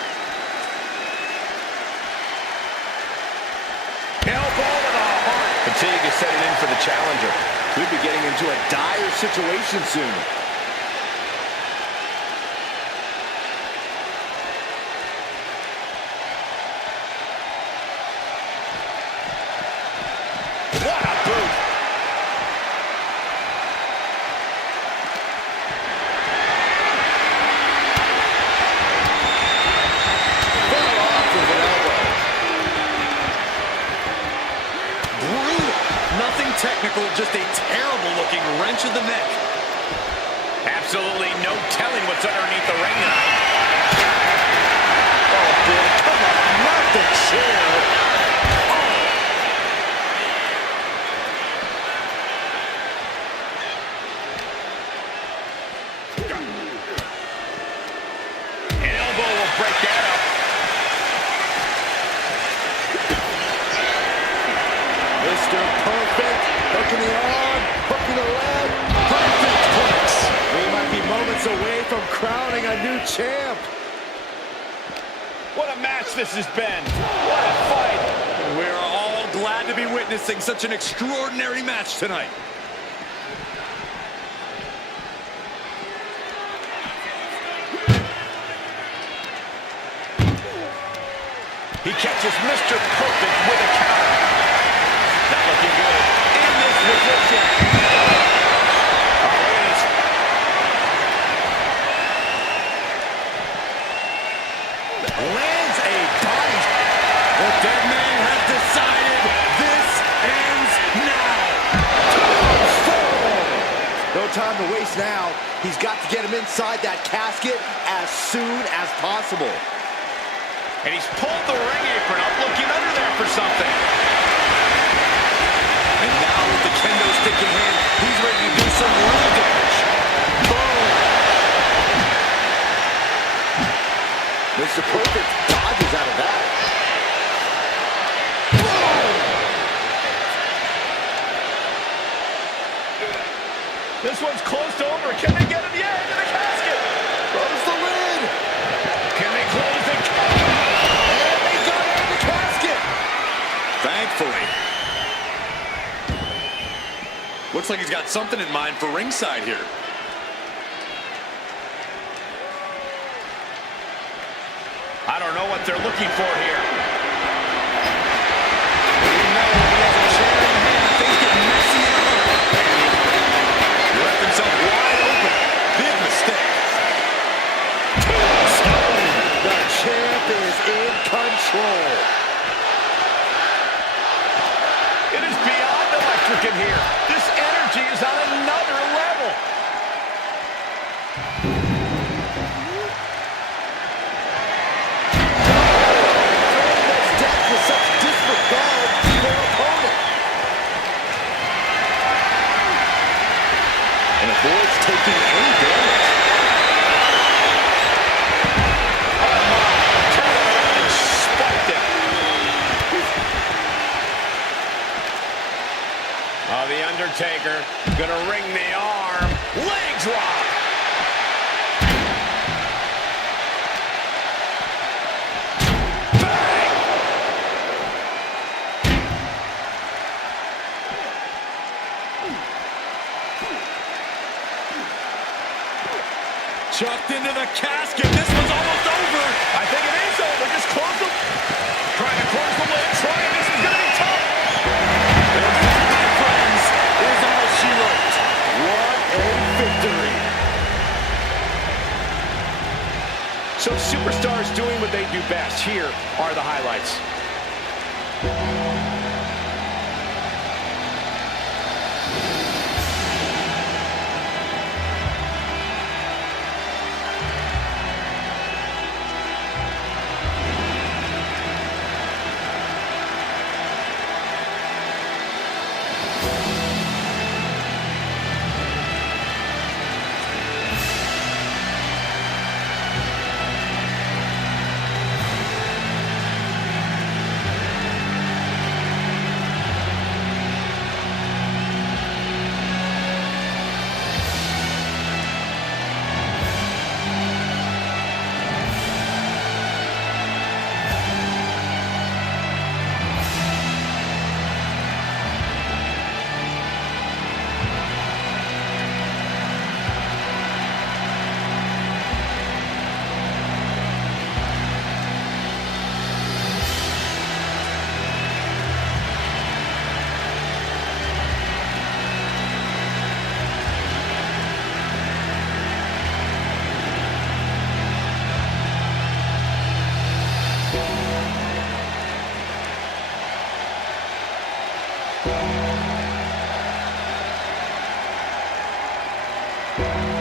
Elbow to the heart. Continue to set it in for the challenger. Could be getting into a dire situation soon. What a boot. Nothing technical, just a terrible-looking wrench of the neck. Absolutely no telling what's underneath the ring tonight. Oh, boy, come on, not the chair. An elbow will break that up. Mr. Perfect, hooking the arm, hooking the leg. Perfect place. We might be moments away from crowning a new champ. What a match this has been. What a fight. We're all glad to be witnessing such an extraordinary match tonight. He catches Mr. Perfect with a counter. Not looking good in this position. Oh, look at this. Lands a body. The Deadman has decided this ends now. No time to waste now. He's got to get him inside that casket as soon as possible. And he's pulled the ring apron up, looking under there for something. And now with the kendo stick in hand, he's ready to do some real damage. Boom! Mr. Perfect dodges out of that. one's closed over. Can they get him? Yeah, into the casket. Close the lid. Can they close the casket? And they got out of the casket. Thankfully. Looks like he's got something in mind for ringside here. I don't know what they're looking for here. Left himself wide open. Big mistake. The champ is in control. It is beyond electric in here. This energy is on another level. Death with such disregard for their opponent. And avoids taking any damage. Spiked it. Oh, the Undertaker gonna ring the arm. Leg drop. Bang! Chucked into the casket. This one's almost over. I think it is over. Just close the... Trying to close the lid. Trying. This is gonna be tough. And that, my friends, is all she wrote. What a victory. So superstars doing what they do best. Here are the highlights.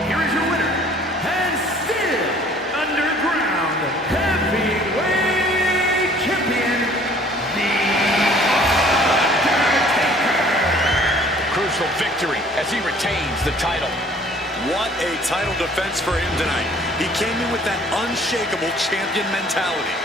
Here is your winner, and still underground heavyweight champion, The Undertaker. Crucial victory as he retains the title. What a title defense for him tonight. He came in with that unshakable champion mentality.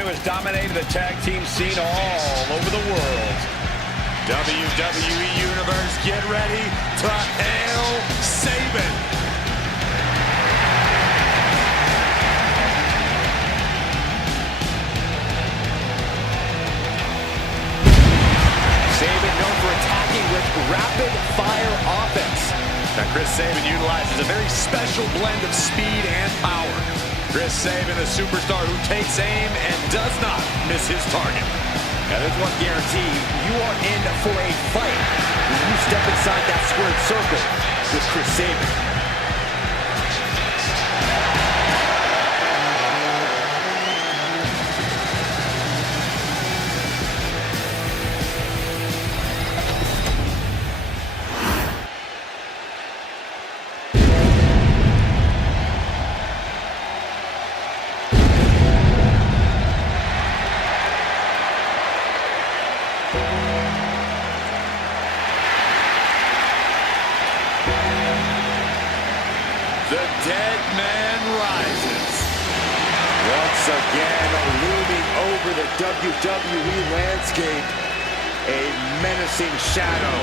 who has dominated the tag team scene all over the world. WWE Universe, get ready to hail Saban. Saban known for attacking with rapid-fire offense. Now Chris Saban utilizes a very special blend of speed and power. Chris Saban, the superstar who takes aim and does not miss his target. Now there's one guarantee, you are in for a fight when you step inside that squared circle with Chris Saban. The Deadman rises. Once again, looming over the WWE landscape, a menacing shadow.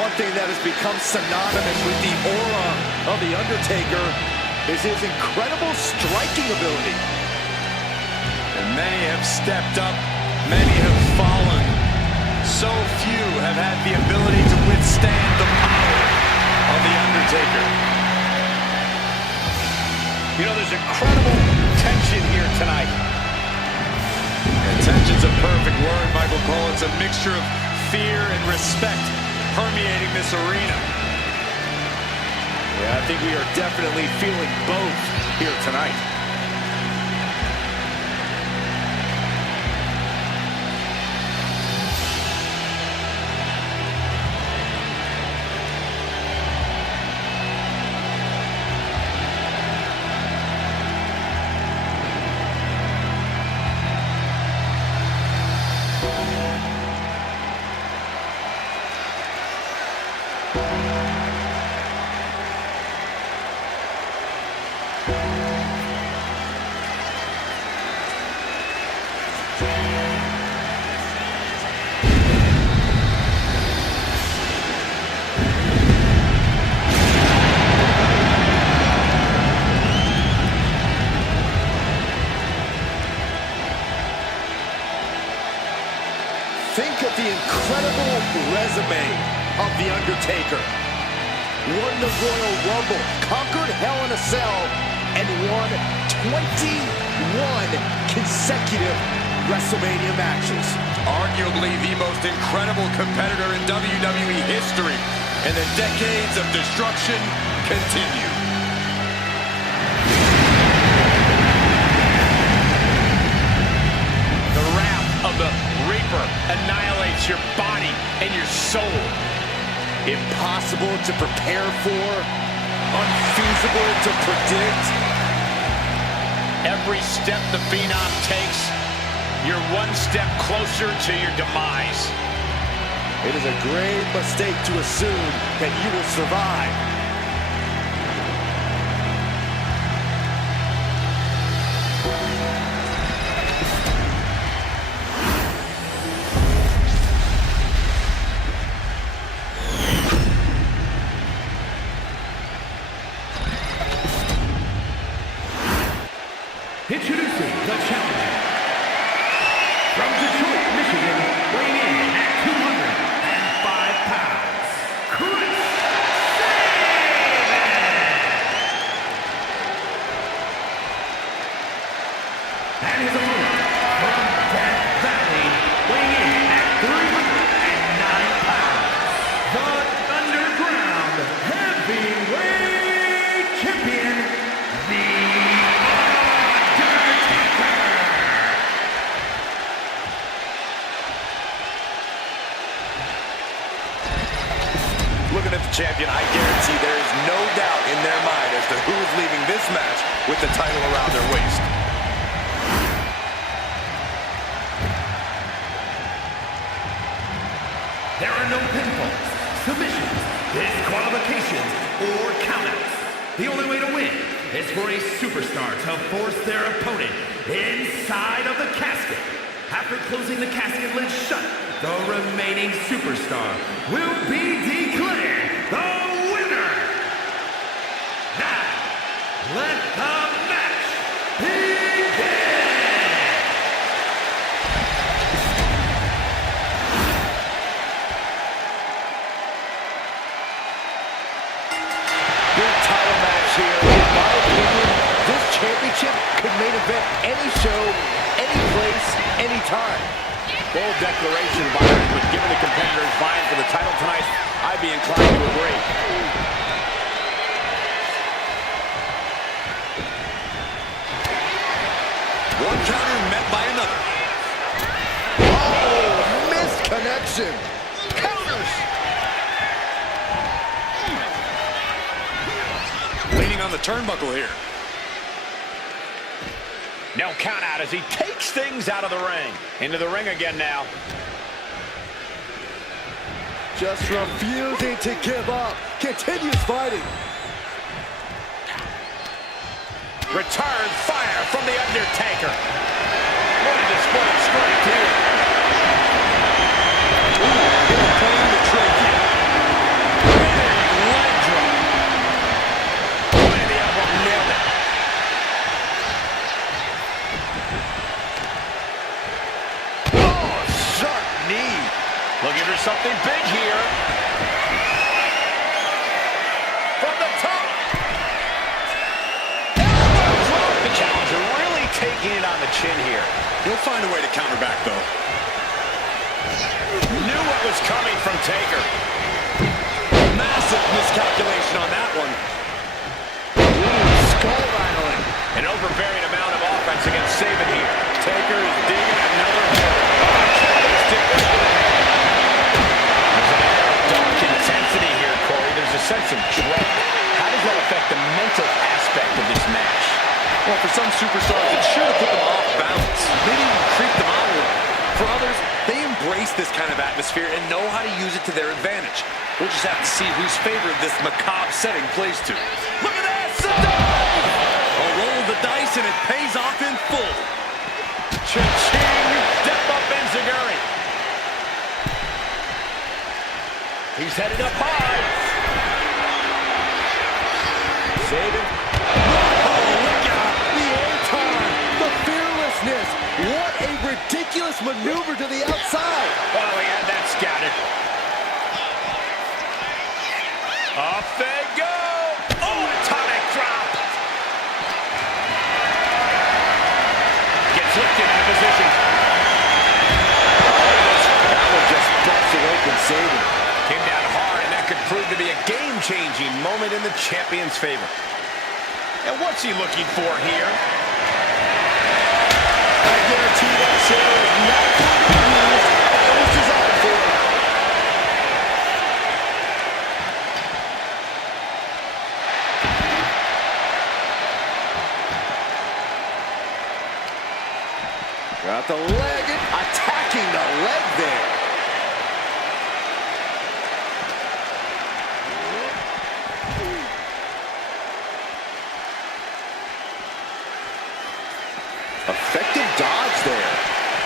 One thing that has become synonymous with the aura of The Undertaker is his incredible striking ability. And many have stepped up, many have fallen. So few have had the ability to withstand the power of The Undertaker. You know, there's incredible tension here tonight. And tension's a perfect word, Michael Cole. It's a mixture of fear and respect permeating this arena. Yeah, I think we are definitely feeling both here tonight. Think of the incredible resume of The Undertaker. Won the Royal Rumble, conquered Hell in a Cell, and won 21 consecutive WrestleMania matches. Arguably the most incredible competitor in WWE history. And the decades of destruction continue. The wrath of the Reaper annihilates your body and your soul. Impossible to prepare for, unfeasible to predict. Every step the Phenom takes, you're one step closer to your demise. It is a grave mistake to assume that you will survive. Introducing the challenger. From Detroit, Michigan, weighing in at 205 pounds, Chris Deadman. And his opponent, from Death Valley, weighing in at 309 pounds, the Underground Heavyweight Champion, the Looking at the champion, I guarantee there is no doubt in their mind as to who is leaving this match with the title around their waist. There are no pinfalls, submissions, disqualifications, or countouts. The only way to win is for a superstar to force their opponent inside of the casket. After closing the casket lid shut, the remaining superstar will be declared the winner. Now, let the match begin! Big title match here. In my opinion, this championship could main event any show, any place, any time. Bold declaration, Byron, but given the competitors vying for the title tonight, I'd be inclined to agree. One counter met by another. Oh, missed connection. Counters. Leaning on the turnbuckle here. No count out as he takes things out of the ring. Into the ring again now. Just refusing to give up. Continues fighting. Return fire from the Undertaker. What a display of strength here. Playing the trick here. Leg drop. Boy, the elbow nailed it. Oh, sharp knee. Looking for something big here. From the top. Elbow drop. The challenger really taking it on the chin here. He'll find a way to counter back, though. Knew what was coming from Taker. Massive miscalculation on that one. Skull rattling. An overbearing amount of offense against Saban here. Taker is digging another hole. Stick right to the head. There's an air of dark intensity here, Corey. There's a sense of dread. How does that affect the mental aspect of this match? Well, for some superstars, it's sure to put them off balance. Maybe even creep them out a little. For others, they embrace this kind of atmosphere and know how to use it to their advantage. We'll just have to see whose favor this macabre setting plays to. Look at that! A roll of the dice and it pays off in full. Cha-ching! Step up Enziguri. He's headed up high. Saban. Oh, look out! The airtime! The fearlessness! What a ridiculous maneuver to the outside! Oh, he had that scattered. Off they go! Oh, atomic drop! Gets lifted into position. That one just busted open Saban. Came down hard, and that could prove to be a game-changing moment in the champion's favor. And what's he looking for here? I guarantee that chair is not going to be used as it was designed for. Got the leg, attacking the leg there. Effective dodge there.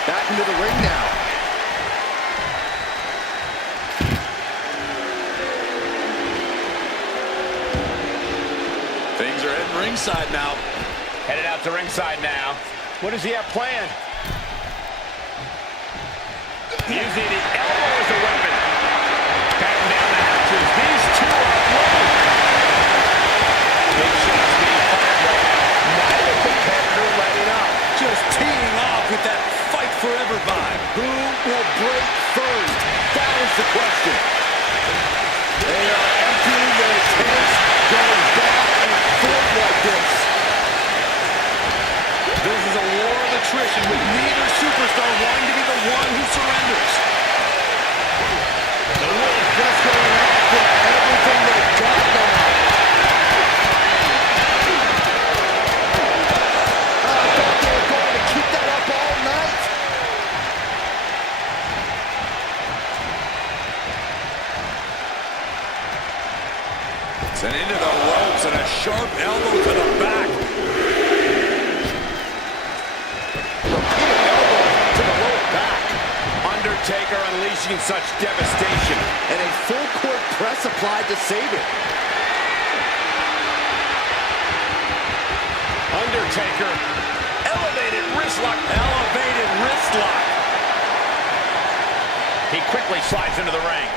Back into the ring now. Things are heading ringside now. Headed out to ringside now. What does he have planned? Using the elbow as a weapon. Batten down the hatches. These two are loaded. Big shots being fired right now. Neither competitor letting up. Just teeing off with that fight forever vibe. Who will break first? That is the question. They are emptying their tanks, going back and forth like this. This is a war of attrition with neither superstar wanting to be the one who surrenders. The Wolves just going after everything they've got now. I thought they were going to keep that up all night. Sent into the ropes and a sharp elbow to the back. Undertaker unleashing such devastation. And a full court press applied to save it. Undertaker, elevated wrist lock. Elevated wrist lock. He quickly slides into the ring.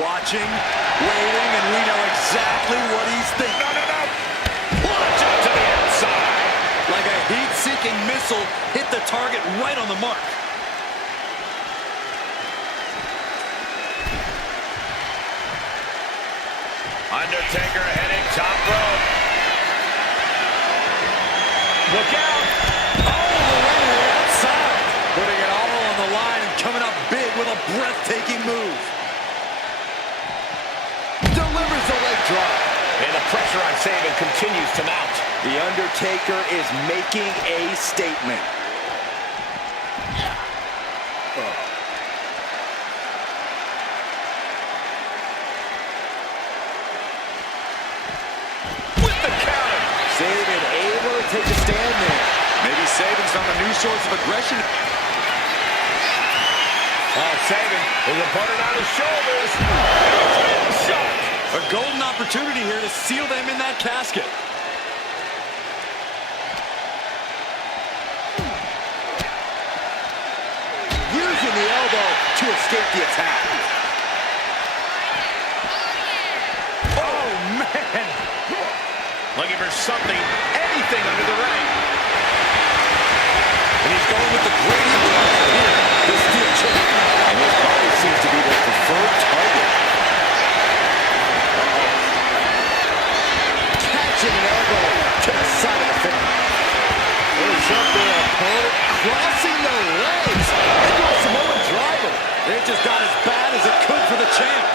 Watching, waiting, and we know exactly what he's thinking. No. Launch out to the outside. Like a heat-seeking missile, hit the target right on the mark. Undertaker heading top rope. Look out. Oh, the way to the outside. Putting it all on the line and coming up big with a breathtaking move. Delivers the leg drop. And the pressure on Saban continues to mount. The Undertaker is making a statement. With the counter. Saban able to take a stand there. Maybe Saban's found a new source of aggression. Oh, Saban, his opponent on his shoulders. Shot. A golden opportunity here to seal them in that casket. Using the elbow to escape the attack. Oh, man. Looking for something, anything under the ring. And he's going with the great equalizer here. The steel chair. And his body seems to be the preferred target. Catching an elbow to the side of the face. There's up there, opponent crossing the legs into a Samoan driver. It just got as bad as it could for the champ.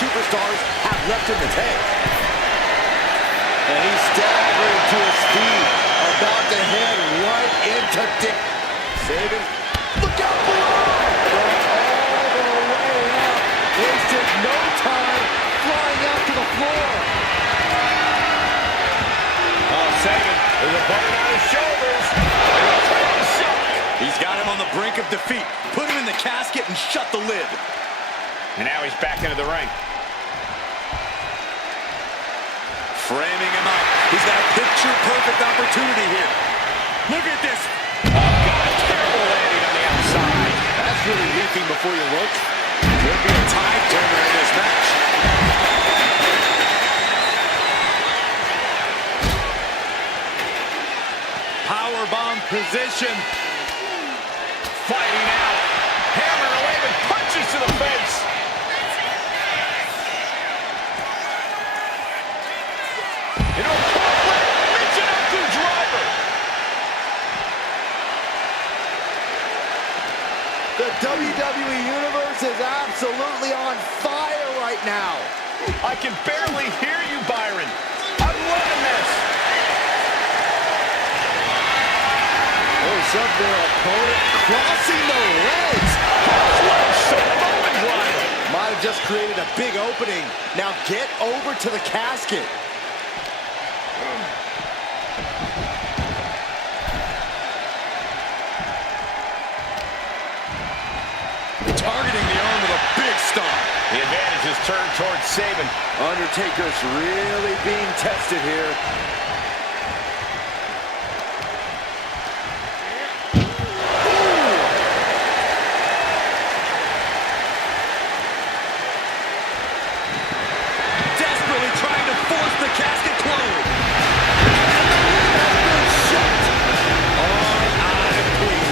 Superstars have left in the tank. And he's staggering to his feet, about to head right into Dick. Saban, look out below! All the way up, wasted no time, flying out to the floor. Oh, Saban, his opponent on his shoulders. He's got him on the brink of defeat. Put him in the casket and shut the lid. And now he's back into the ring. Framing him up. He's got a picture-perfect opportunity here. Look at this. Oh, God, terrible landing on the outside. That's really leaping before you look. Could be a tide turner in this match. Powerbomb position. Fighting out. Hammer away with punches to the face. You know, Michinoku driver. The WWE Universe is absolutely on fire right now. I can barely hear you, Byron. I'm loving this. There's up there, opponent crossing the legs. Samoan driver. Might have just created a big opening. Now get over to the casket. Targeting the arm with a big stomp. The advantage is turned towards Saban. Undertaker's really being tested here. Desperately trying to force the casket closed. Shut. On clean.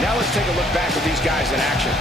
Now let's take a look back at these guys in action.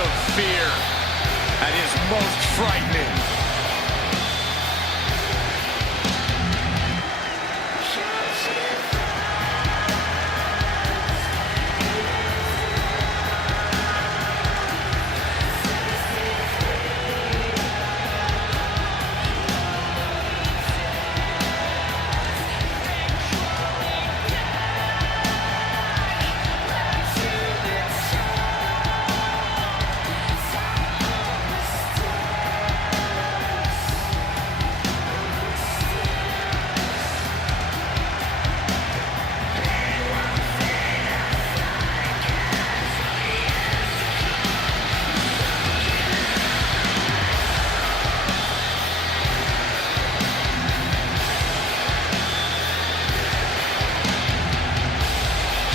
of fear at his most frightening.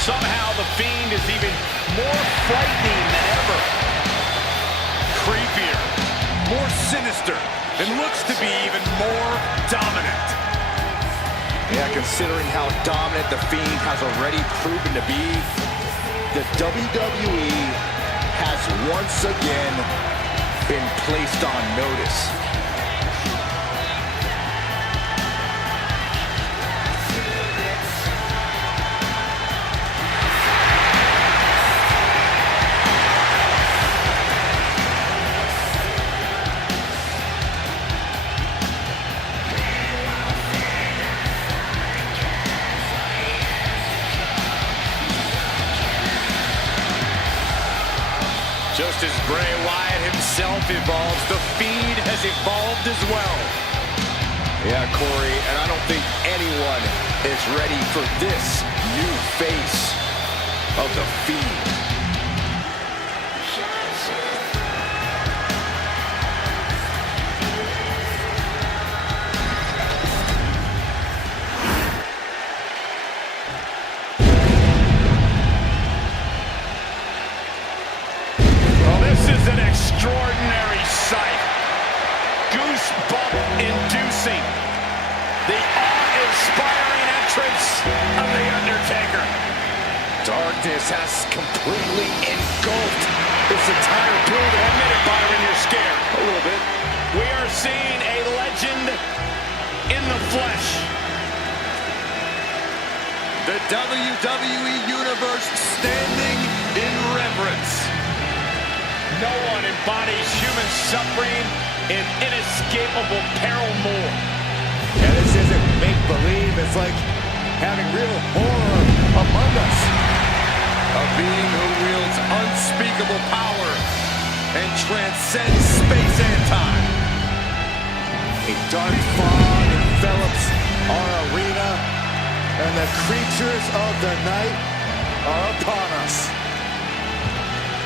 Somehow the Fiend is even more frightening than ever. Creepier, more sinister, and looks to be even more dominant. Yeah, considering how dominant the Fiend has already proven to be, the WWE has once again been placed on notice. Just as Bray Wyatt himself evolves, the Fiend has evolved as well. Yeah, Corey, and I don't think anyone is ready for this new face of the Fiend. Extraordinary sight. Goosebump-inducing. The awe-inspiring entrance of The Undertaker. Darkness has completely engulfed this entire building. Admit it, Byron, you're scared. A little bit. We are seeing a legend in the flesh. The WWE Universe standing in reverence. No one embodies human suffering in inescapable peril more. Yeah, this isn't make-believe. It's like having real horror among us. A being who wields unspeakable power and transcends space and time. A dark fog envelops our arena, and the creatures of the night are upon us.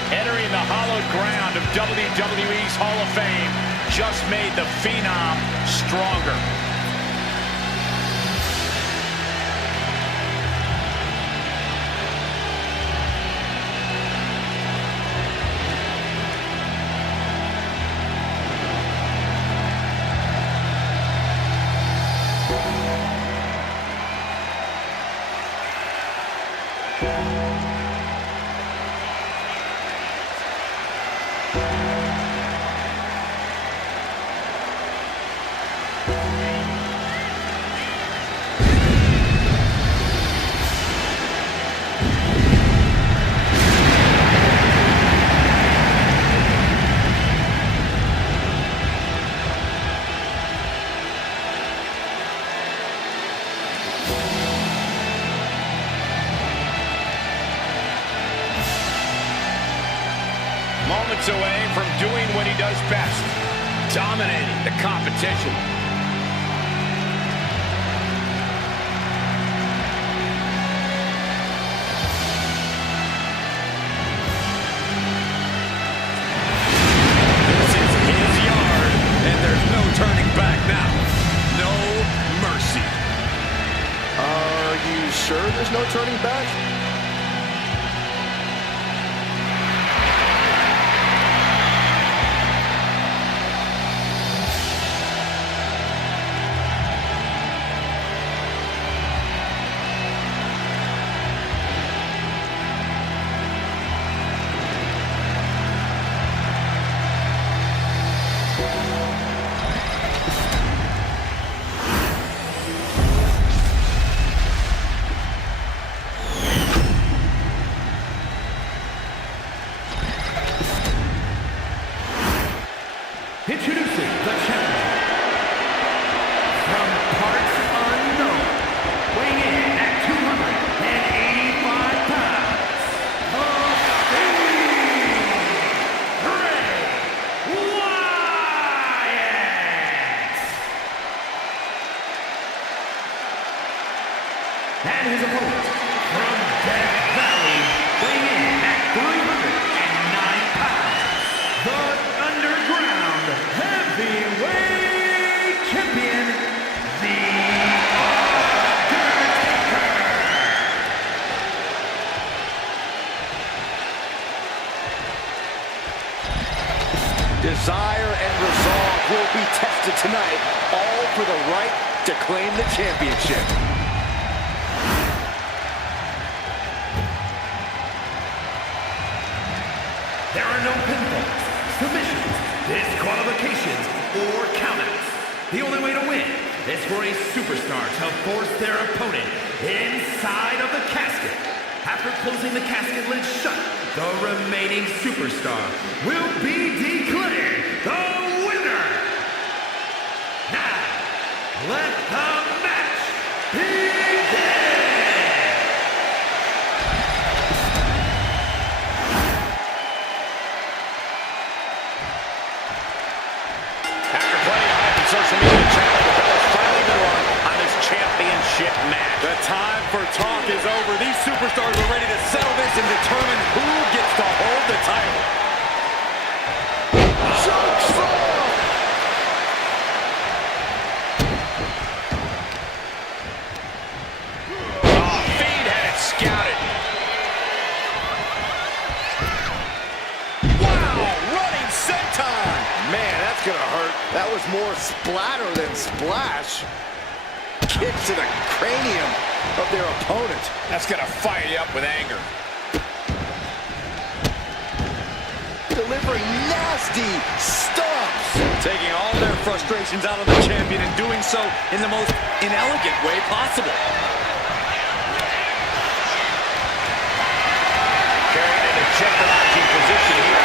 Entering the hallowed ground of WWE's Hall of Fame just made the Phenom stronger. Moments away from doing what he does best, dominating the competition. This is his yard, and there's no turning back now. No mercy. Are you sure there's no turning back? And his opponent from Death Valley, weighing in at 309 pounds, the Underground Heavyweight Champion, the Undertaker. Desire and resolve will be tested tonight, all for the right to claim the championship. There are no pinfalls, submissions, disqualifications, or countouts. The only way to win is for a superstar to force their opponent inside of the casket. After closing the casket lid shut, the remaining superstar will be declared the winner. Now, let the match begin! After playing hype in social media channel, the bell has finally been rung on this championship match. The time for talk is over. These superstars are ready to settle this and determine who gets to hold the title. Fiend had it scouted. Wow, running senton. Man, that's gonna hurt. That was more splatter than splash. Kicks to the cranium of their opponent. That's gonna fire you up with anger. Delivering nasty stomps. Taking all their frustrations out of the champion and doing so in the most inelegant way possible. Carrying into jeopardizing position here.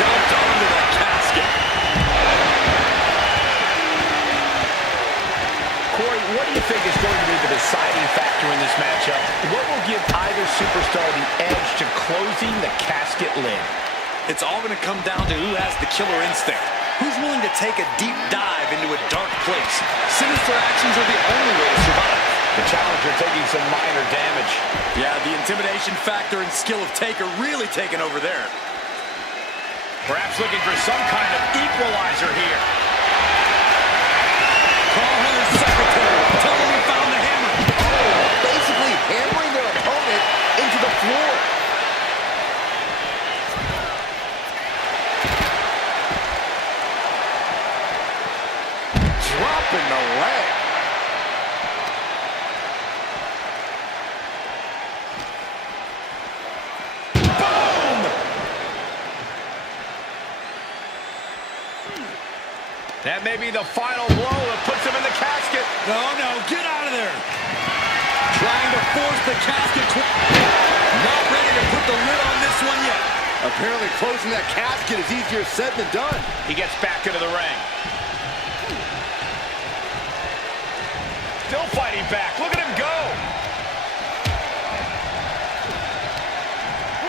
Dumped onto the casket. Corey, what do you think is going to be the deciding factor in this matchup? What will give either superstar the edge to closing the casket lid? It's all going to come down to who has the killer instinct. Who's willing to take a deep dive into a dark place? Sinister actions are the only way to survive. The challenger taking some minor damage. Yeah, the intimidation factor and skill of Taker really taking over there. Perhaps looking for some kind of equalizer here. Call Hunter's secretary. Tell him he found the hammer. Basically hammering their opponent into the floor. Dropping the leg. That may be the final blow that puts him in the casket. No, get out of there. Trying to force the casket. Not ready to put the lid on this one yet. Apparently closing that casket is easier said than done. He gets back into the ring. Still fighting back. Look at him go.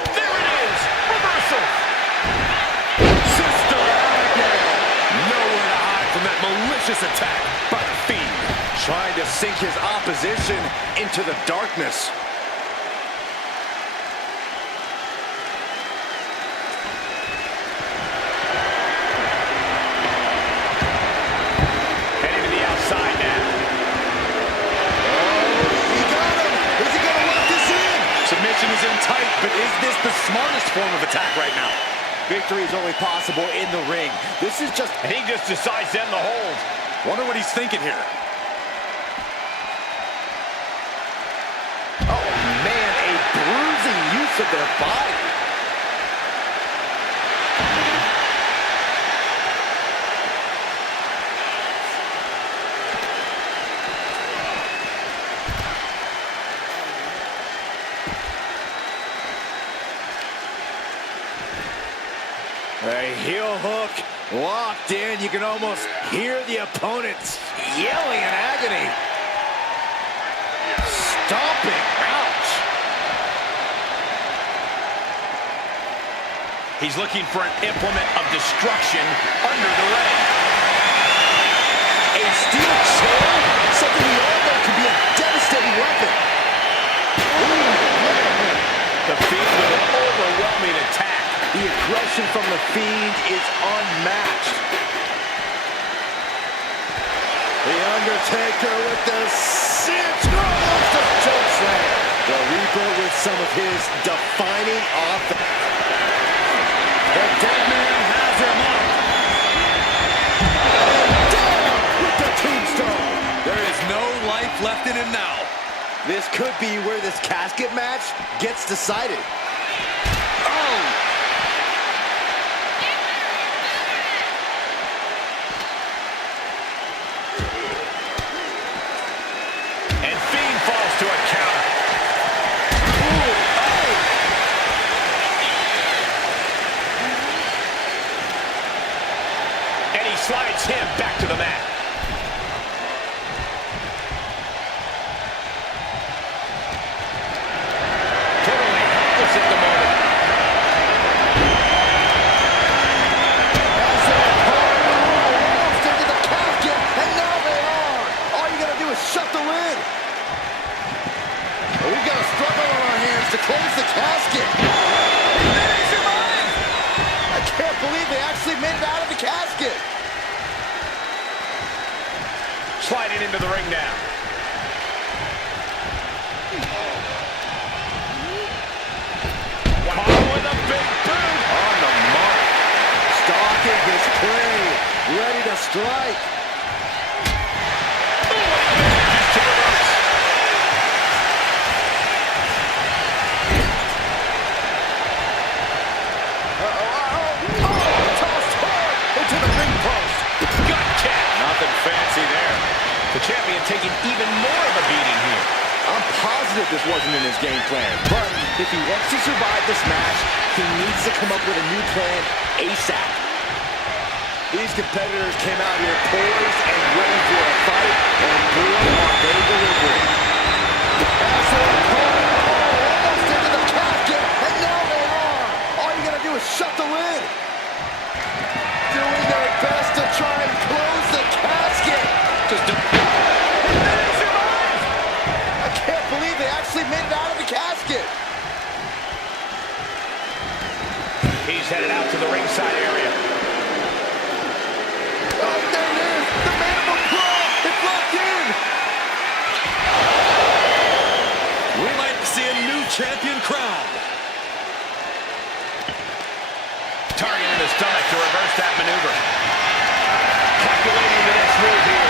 There it is. Reversal. Systematic. Nowhere to hide from that malicious attack by the Fiend. Trying to sink his opposition into the darkness. Heading to the outside now. He got him. Is he going to let this in? Submission is in tight, but is this the smartest form of attack right now? Victory is only possible in the ring. This is just... And he just decides to end the hold. Wonder what he's thinking here. Oh, man, a bruising use of their body. A heel hook locked in. You can almost hear the opponents yelling in agony. Stomping. Ouch. He's looking for an implement of destruction under the ring. A steel chair? Something we all know can be a devastating weapon. determination from the Fiend is unmatched. The Undertaker with the cinch. Oh, the choke slam. The Reaper with some of his defining offense. The Deadman has him up. And down with the tombstone. There is no life left in him now. This could be where this casket match gets decided. Oh! And Fiend falls to a counter. Ooh, oh! And he slides him back to the mat. Totally helpless at the moment. As they pull almost into the casket, and now they are. All you gotta do is shut the lid. We've got a struggle on our hands to close the casket. I can't believe they actually made it out of the casket. Sliding into the ring now. Caught with a big boot. On the mark. Stalking his prey. Ready to strike. Manages to reverse. Tossed hard into the ring post. Gut kick. Nothing fancy there. The champion taking even more of a beating here. I'm positive this wasn't in his game plan, but if he wants to survive this match, he needs to come up with a new plan ASAP. These competitors came out here poised and ready for a fight, and boy, are they delivering. As they pull almost into the casket, and now they are. All you gotta do is shut the lid. Doing their best to try and close the casket. Just do I can't believe they actually made it out of the casket. He's headed out to the ringside area. Oh, there it is! The Manimal Claw! It's locked in! We might see a new champion crowned. Targeting the stomach to reverse that maneuver. Calculating the next move here.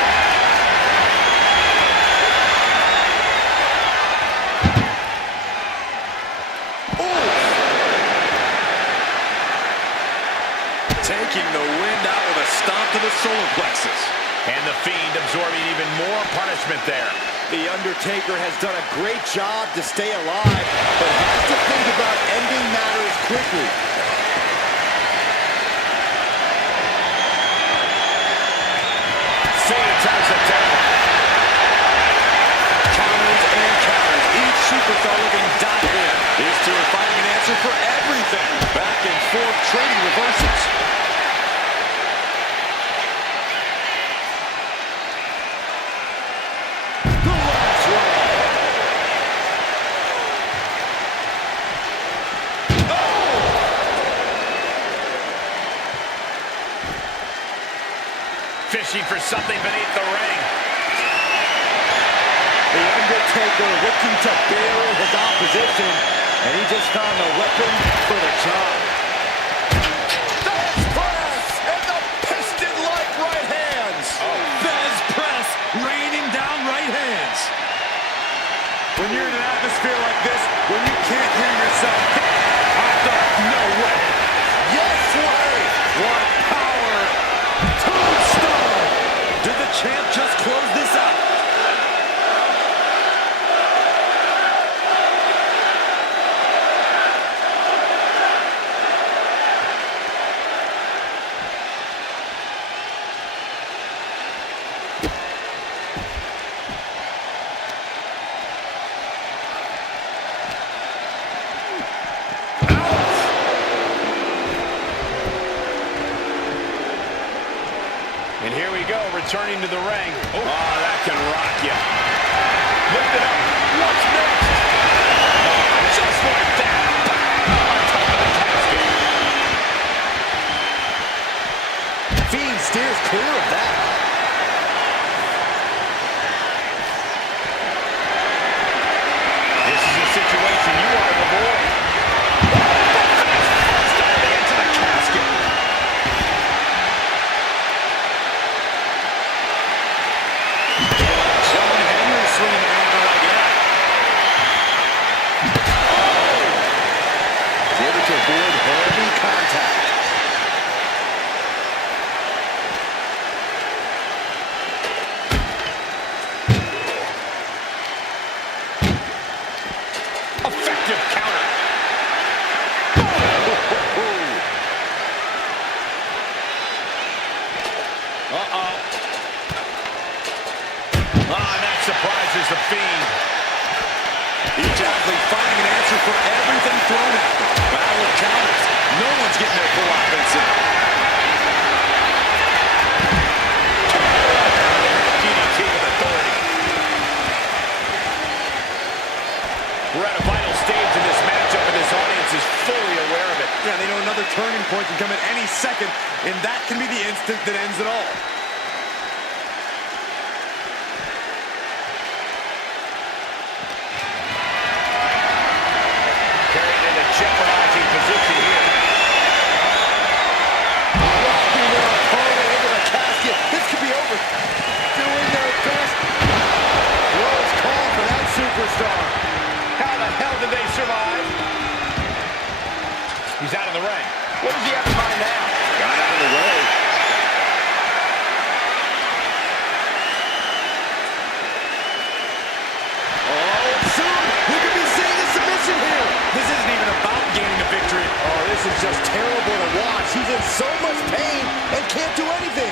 Taking the wind out with a stomp to the solar plexus. And the Fiend absorbing even more punishment there. The Undertaker has done a great job to stay alive, but has to think about ending matters quickly. Fiend turns the table. Counters and counters. Each superstar looking dialed in. These two are finding an answer for everything. Back and forth, trading reversals. The last one. Fishing for something beneath the ring. The Undertaker looking to bury his opposition, and he just found a weapon for the job. Thesz press and the piston-like right hands. Thesz press, raining down right hands. When you're in an atmosphere like this, when you can't hear yourself, I thought, no way. Yes way. What power. Tombstone. Did the champ just close this out? And here we go, returning to the ring. Oh, that can rock you. Lift it up. What's next? Oh, just like that. On top of the casket. clear of that. This is a situation you want to avoid. Diving into the casket. John Henry swinging an angle like that. He's able to avoid heavy contact. Effective counter. Uh-oh. And that surprises the Fiend. Each athlete finding an answer for everything thrown at them. Battle of counters. No one's getting their full offense in. DDT with authority. We're at a vital stage in this matchup, and this audience is fully aware of it. Yeah, they know another turning point can come at any second, and that can be the instant that ends it all. Carried in a jeopardizing position here. Rocking their opponent into the casket. This could be over. Doing their best. Close call for that superstar. How the hell did they survive? He's out of the ring. What does he have in mind now? Got out of the way. Oh, soon we could be seeing a submission here. This isn't even about gaining a victory. Oh, this is just terrible to watch. He's in so much pain and can't do anything.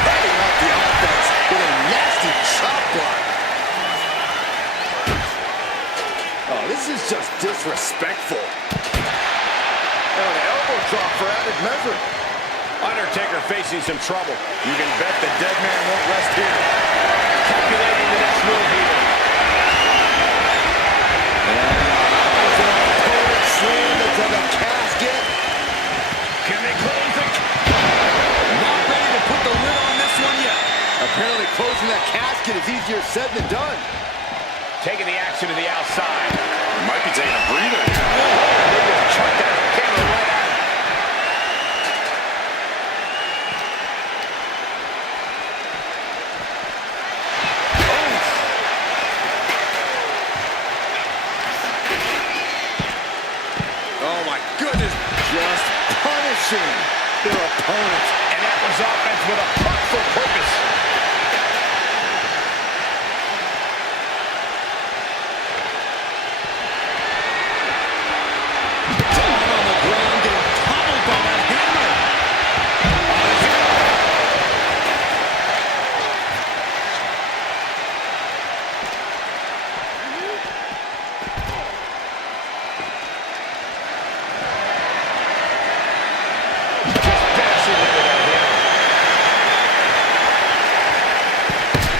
Cutting off the offense with a nasty chop block. Oh, this is just disrespectful. Oh, an elbow drop for added measure. Undertaker facing some trouble. You can bet the Deadman won't rest here. Calculating the next move here. Opponent slammed into the casket. Can they close it? Not ready to put the lid on this one yet. Apparently closing that casket is easier said than done. Taking the action to the outside. Might be taking a breather. They just chucked that camera right at him. Oh my goodness. Just punishing their opponent. And that was offense with a punch for purpose. Down on the ground, getting pummeled by that hammer.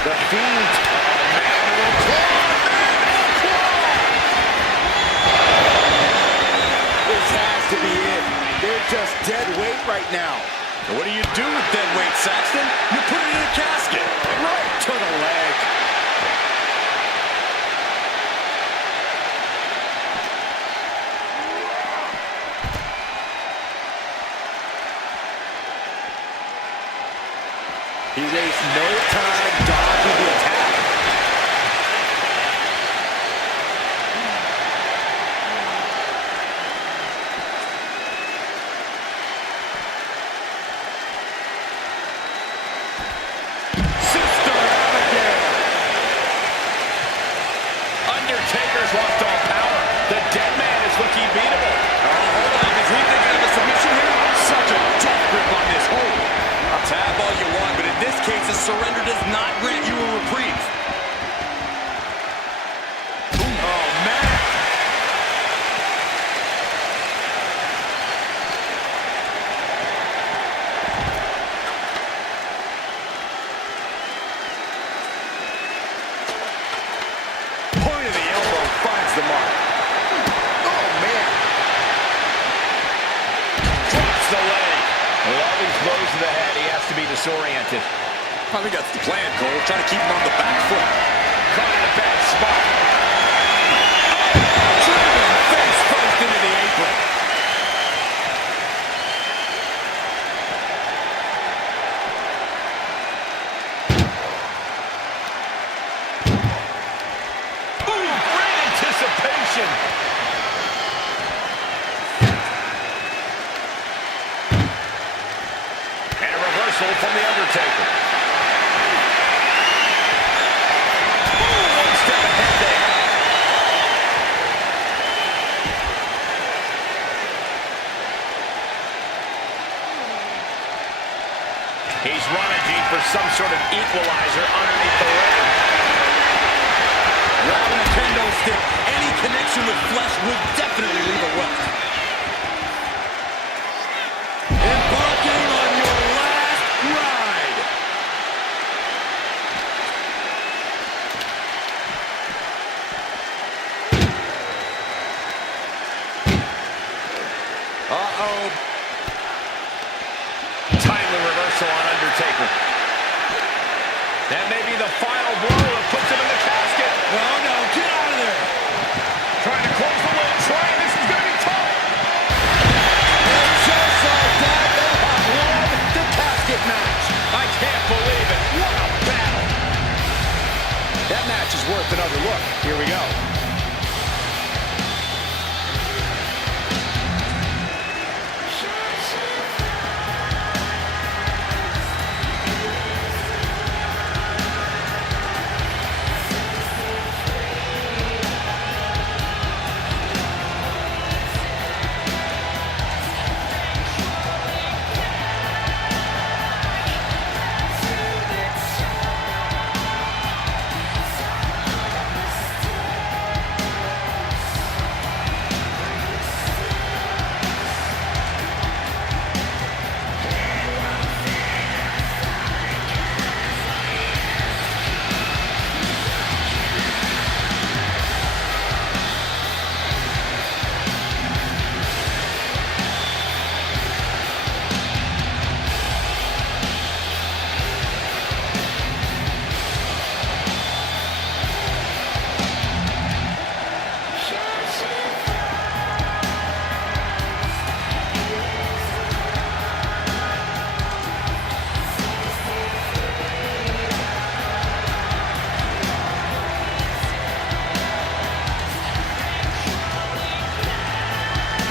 The Fiend. This has to be it. They're just dead weight right now. What do you do with dead weight, Saxton? You put it in a casket. Right to the leg. He wastes no time dodging the attack. Sister Abigail. Undertaker's lost all power. The Deadman is looking beatable. Oh, hold on. Is he thinking of a submission here? Such a death grip on this hold. Tap all you want, but in this case, a surrender does not grant you has to be disoriented. I think that's the plan, Cole. Trying to keep him on the back foot. Caught in a bad spot. Driven face first into the apron. Ooh, great anticipation. And a reversal from the Undertaker. One step ahead there. He's rummaging for some sort of equalizer underneath the ring. Grabbing a kendo stick. Any connection with flesh would definitely leave a welt. Embarking on your last ride. Uh-oh. Timely reversal on Undertaker. That may be the final blow that puts him in the casket. No, no, get out of there. Trying to close the lid. Trying. This is going to be tough. And just like that, they have won the casket match. I can't believe it. What a battle. That match is worth another look. Here we go.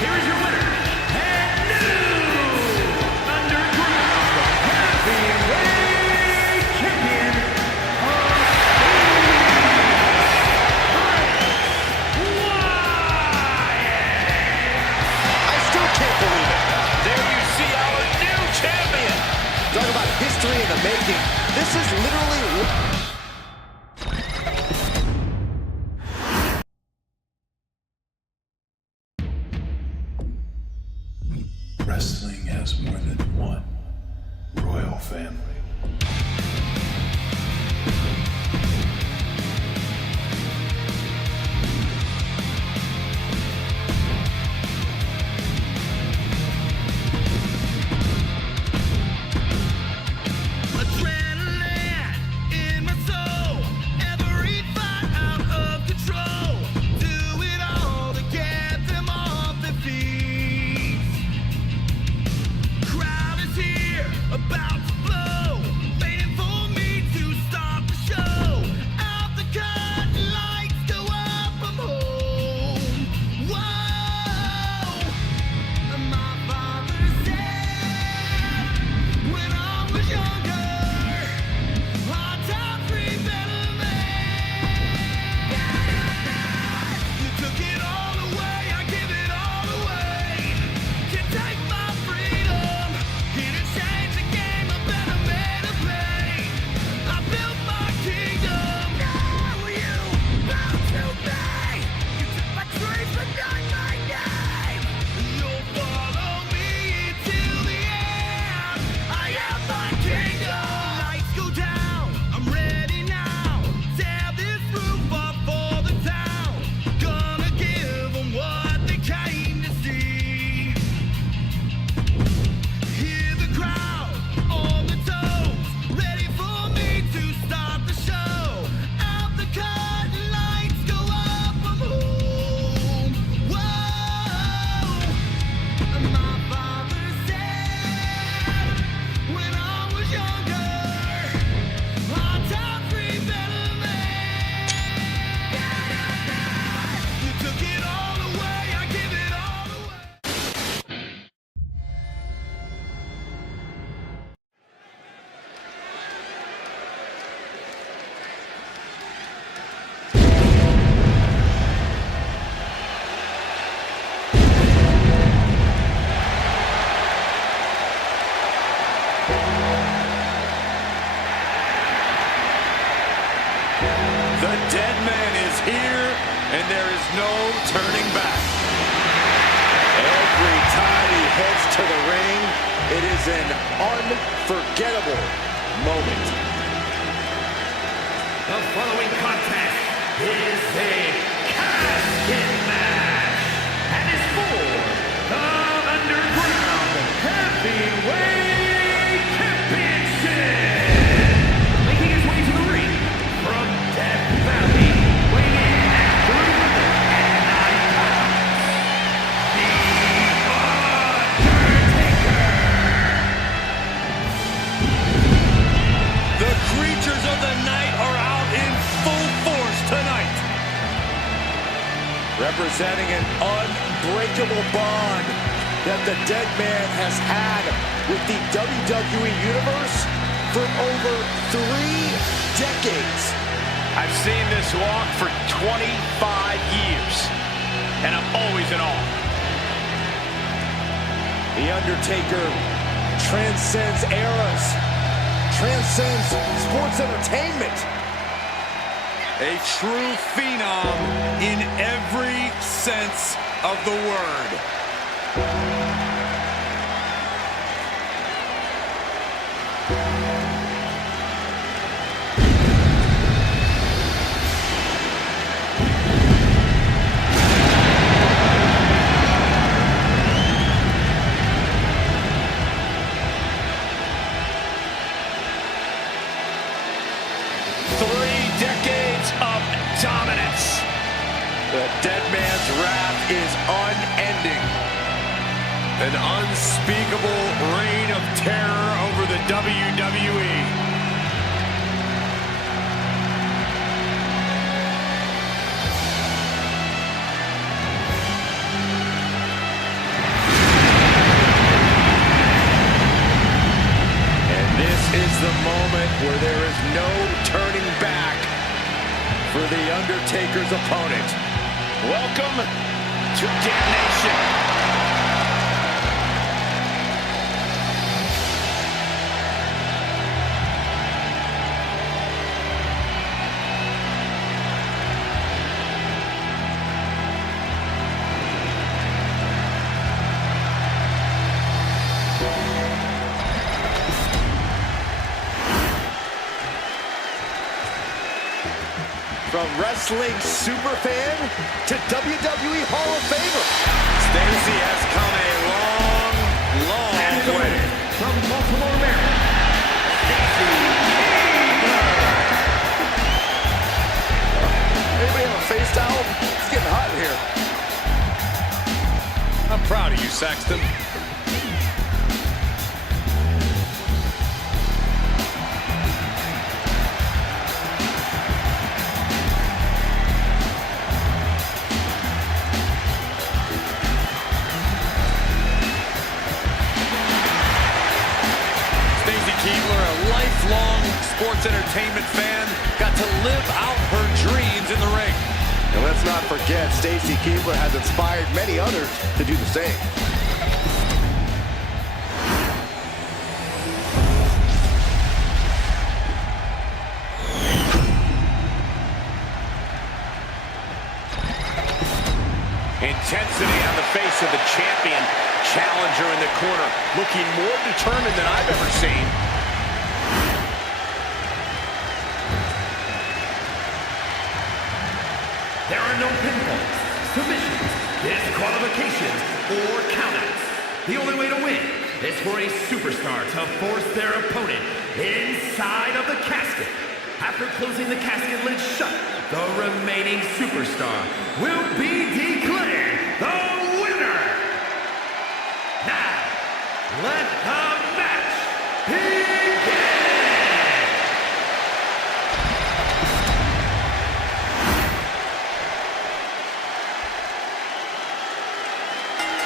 Here is your winner, and new Underground Heavyweight Champion I still can't believe it. There you see our new champion. Talk about history in the making. This is literally... Wrestling has more than one royal family. Adrenaline in my soul, every fight out of control. Do it all to get them off their feet. Crowd is here, about to blow, waiting for me to start the show. no turning back. Every time he heads to the ring, it is an unforgettable moment. The following contest is a casket match and is for the Underground Heavyweight Championship. Making his way to the ring from Death Valley, weighing in at 309 pounds, the Undertaker. The creatures of the night are out in full force tonight. Representing an unbreakable bond that the Deadman has had with the WWE Universe for over 3 decades. I've seen this walk for 25 years, and I'm always in awe. The Undertaker transcends eras, transcends sports entertainment. A true phenom in every sense of the word. Dominance. The Deadman's wrath is unending. An unspeakable reign of terror over the WWE. And this is the moment where there is no turning back for the Undertaker's opponent. Welcome to Damnation. From wrestling superfan to WWE Hall of Famer. Stacey has come a long, long way. From Baltimore, Maryland, Stacey Keibler. Anybody have a face towel? It's getting hot in here. I'm proud of you, Saxton. Keibler, a lifelong sports entertainment fan, got to live out her dreams in the ring. And let's not forget, Stacey Keibler has inspired many others to do the same. Intensity on the face of the champion. Challenger in the corner, looking more determined than I've ever seen. There are no pinfalls, submissions, disqualifications, or countouts. The only way to win is for a superstar to force their opponent inside of the casket. After closing the casket lid shut, the remaining superstar will be declared the winner. Now, let the match begin!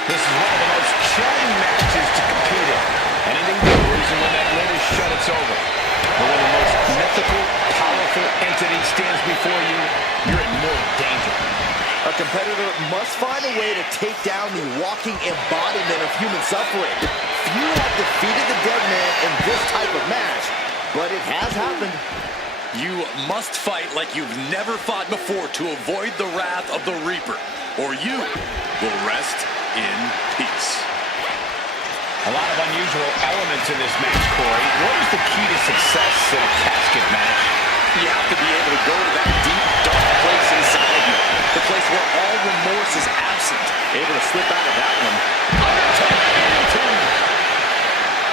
This is one of the most chilling matches to compete in. Anything goes, and when that lid is shut, it's over. But when the most mythical, powerful entity stands before you, you're in mortal danger. A competitor must find a way to take down the walking embodiment of human suffering. Few have defeated the Deadman in this type of match, but it has happened. You must fight like you've never fought before to avoid the wrath of the Reaper, or you will rest in peace. A lot of unusual elements in this match, Corey. What is the key to success in a casket match? You have to be able to go to that deep, dark place inside you. The place where all remorse is absent. Able to slip out of that one.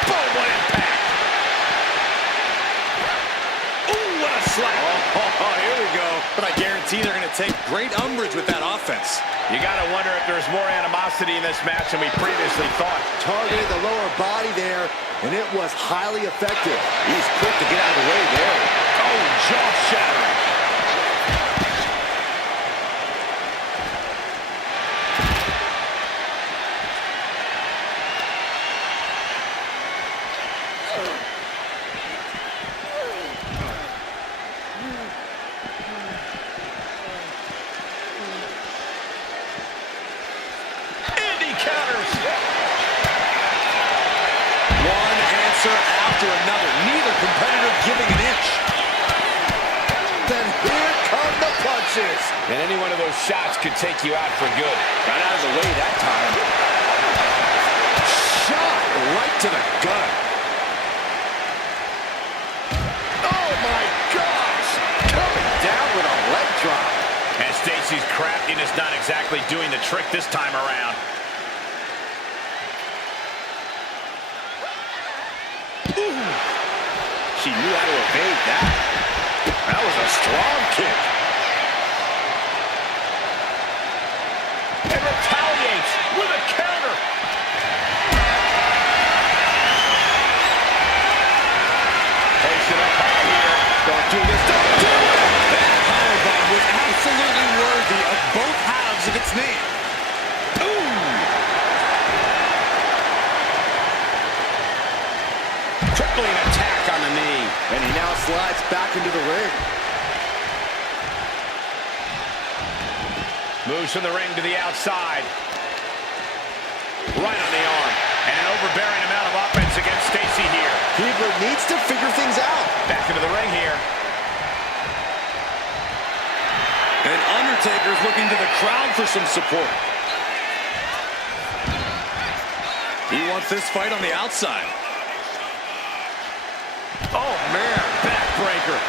Boom, what impact! Ooh, what a slap! Oh, here we go. But I guarantee they're going to take great umbrage with that offense. You got to wonder if there's more animosity in this match than we previously thought. Targeted the lower body there, and it was highly effective. He's quick to get out of the way there. Oh, jaw-shattering. After another, neither competitor giving an inch. Then here come the punches. And any one of those shots could take you out for good. Got out of the way that time. Shot right to the gut. Oh my gosh! Coming down with a leg drop. And Stacy's craftiness not exactly doing the trick this time around. She knew how to evade that. That was a strong kick. And retaliates with a counter. Place it up high here. Don't do this. Don't do it. That powerbomb was absolutely worthy of both halves of its name. Crippling attack on the knee. And he now slides back into the ring. Moves from the ring to the outside. Right on the arm. And an overbearing amount of offense against Stacy here. Keebler needs to figure things out. Back into the ring here. And Undertaker's looking to the crowd for some support. He wants this fight on the outside. Oh, man. Backbreaker.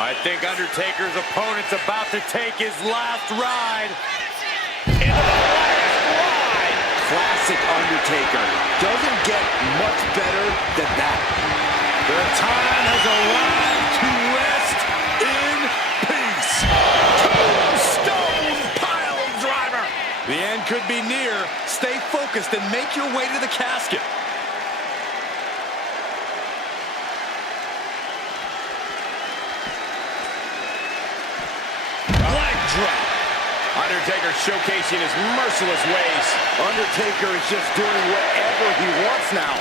I think Undertaker's opponent's about to take his last ride. Into the last ride. Classic Undertaker. Doesn't get much better than that. The time has arrived to rest in peace. Tombstone pile driver. The end could be near. Stay focused and make your way to the casket. Leg drop. Undertaker showcasing his merciless ways. Undertaker is just doing whatever he wants now.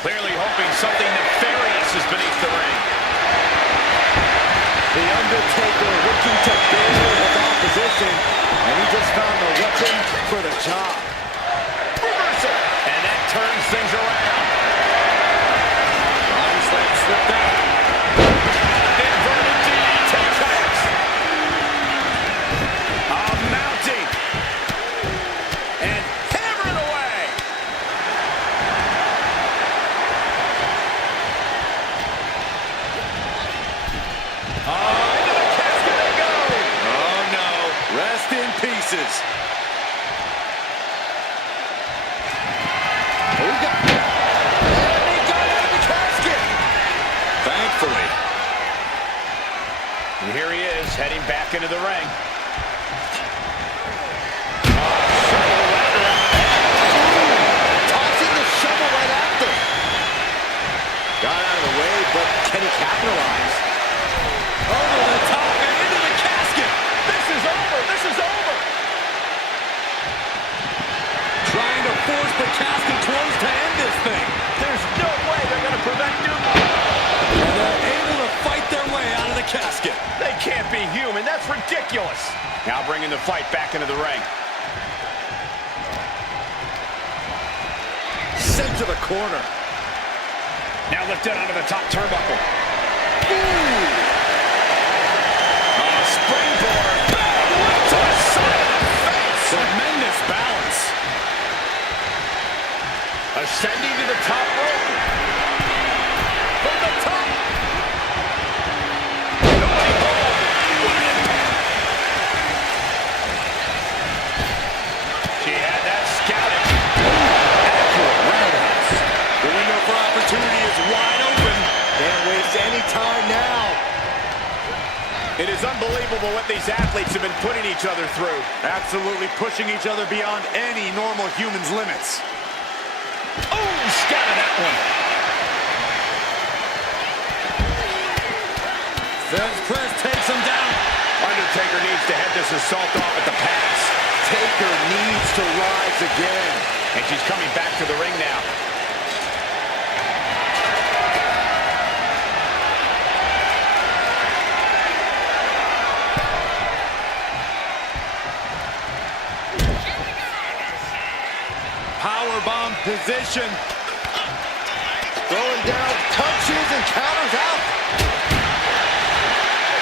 Clearly hoping something nefarious is beneath the ring. The Undertaker looking to bury his opposition, and he just found the weapon for the job. Reversal. And that turns things around. Obviously, it slipped out. Inverted DDT connects. Mounting. And hammering away. Into the casket they go. Oh, no. Rest in pieces. And he got out of the casket. Thankfully. And here he is, heading back into the ring. Tossing the shovel right after. Got out of the way, but can he capitalize? Over the top and into the casket. This is over. This is over. Trying to force the casket closed to end this thing. There's no way they're going to prevent Newton. And they're able to fight their way out of the casket. They can't be human. That's That's ridiculous. Now bringing the fight back into the ring. Sent to the corner. Now lifted onto the top turnbuckle. Springboard. Right to the side of the face. Tremendous balance. Ascending to the top rope. From the top. Nobody home. What an impact. She had that scouted. Accurate roundhouse. The window for opportunity is wide open. Can't waste any time now. It is unbelievable what these athletes have been putting each other through. Absolutely pushing each other beyond any normal human's limits. Oh, scattered that one. Fence press takes him down. Undertaker needs to head this assault off at the pass. Taker needs to rise again. And she's coming back to the ring now. Powerbomb position. Throwing down punches and counters out.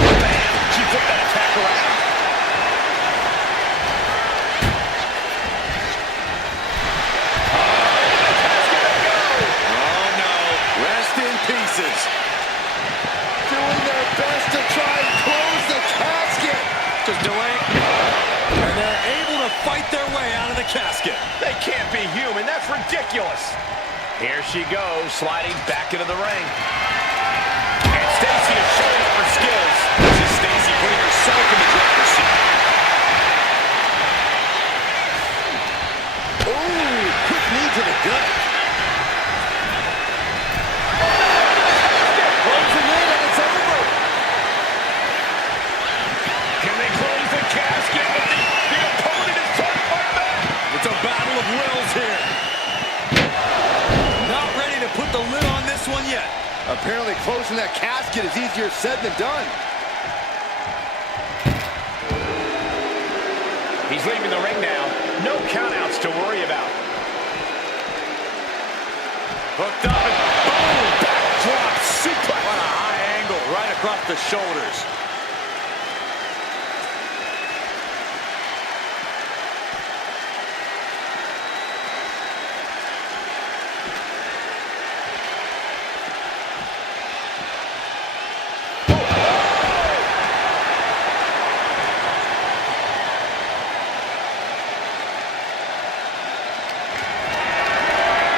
Bam! She flipped that attack around. Oh no, rest in pieces. Doing their best to try and close the casket. Just delaying. And they're able to fight their way out of the casket. They can't be human. That's ridiculous. Here she goes, sliding back into the ring. And Stacy is showing up her skills. This is Stacy putting herself in the driver's seat. Ooh, quick knee to the gut. Closing in and it's over. Can they close the casket? But the opponent is trying to fight back. It's a battle of wills here. Not ready to put the lid on this one yet. Apparently closing that casket is easier said than done. He's leaving the ring now. No countouts to worry about. Hooked up and boom! Backdrop suplex. What a high angle right across the shoulders.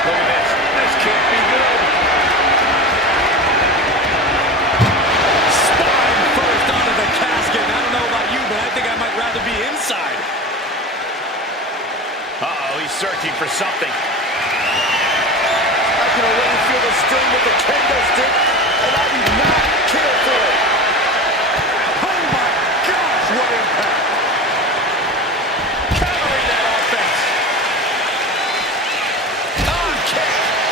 Look at this. This can't be good. Spine first onto the casket. I don't know about you, but I think I might rather be inside. Uh-oh, he's searching for something. I can already feel the sting with the kendo stick, and I do not care for it. Oh my gosh, what impact. Countering that offense. Kick.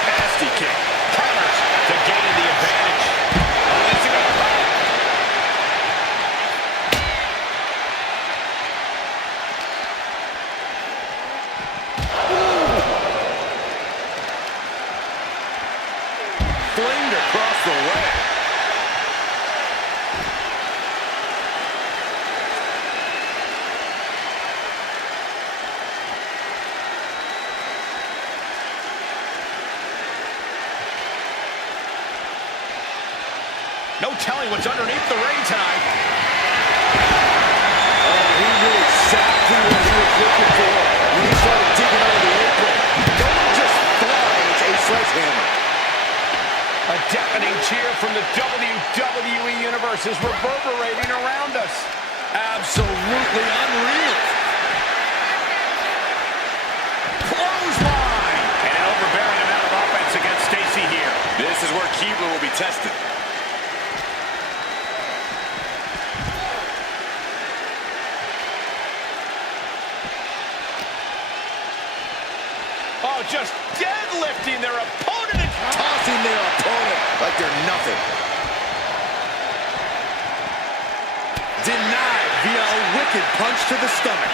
Nasty kick. Counters to gain the advantage. Oh, is he gonna fight? Flamed across the way. No telling what's underneath the ring tonight. Oh, he knew exactly what he was looking for when he started digging under the apron. Don't just flies a sledgehammer. A deafening cheer from the WWE Universe is reverberating around us. Absolutely unreal. Clothesline! And an overbearing amount of offense against Stacy here. This is where Keebler will be tested. Oh, just deadlifting their opponent and Tossing their opponent like they're nothing. Denied wicked punch to the stomach.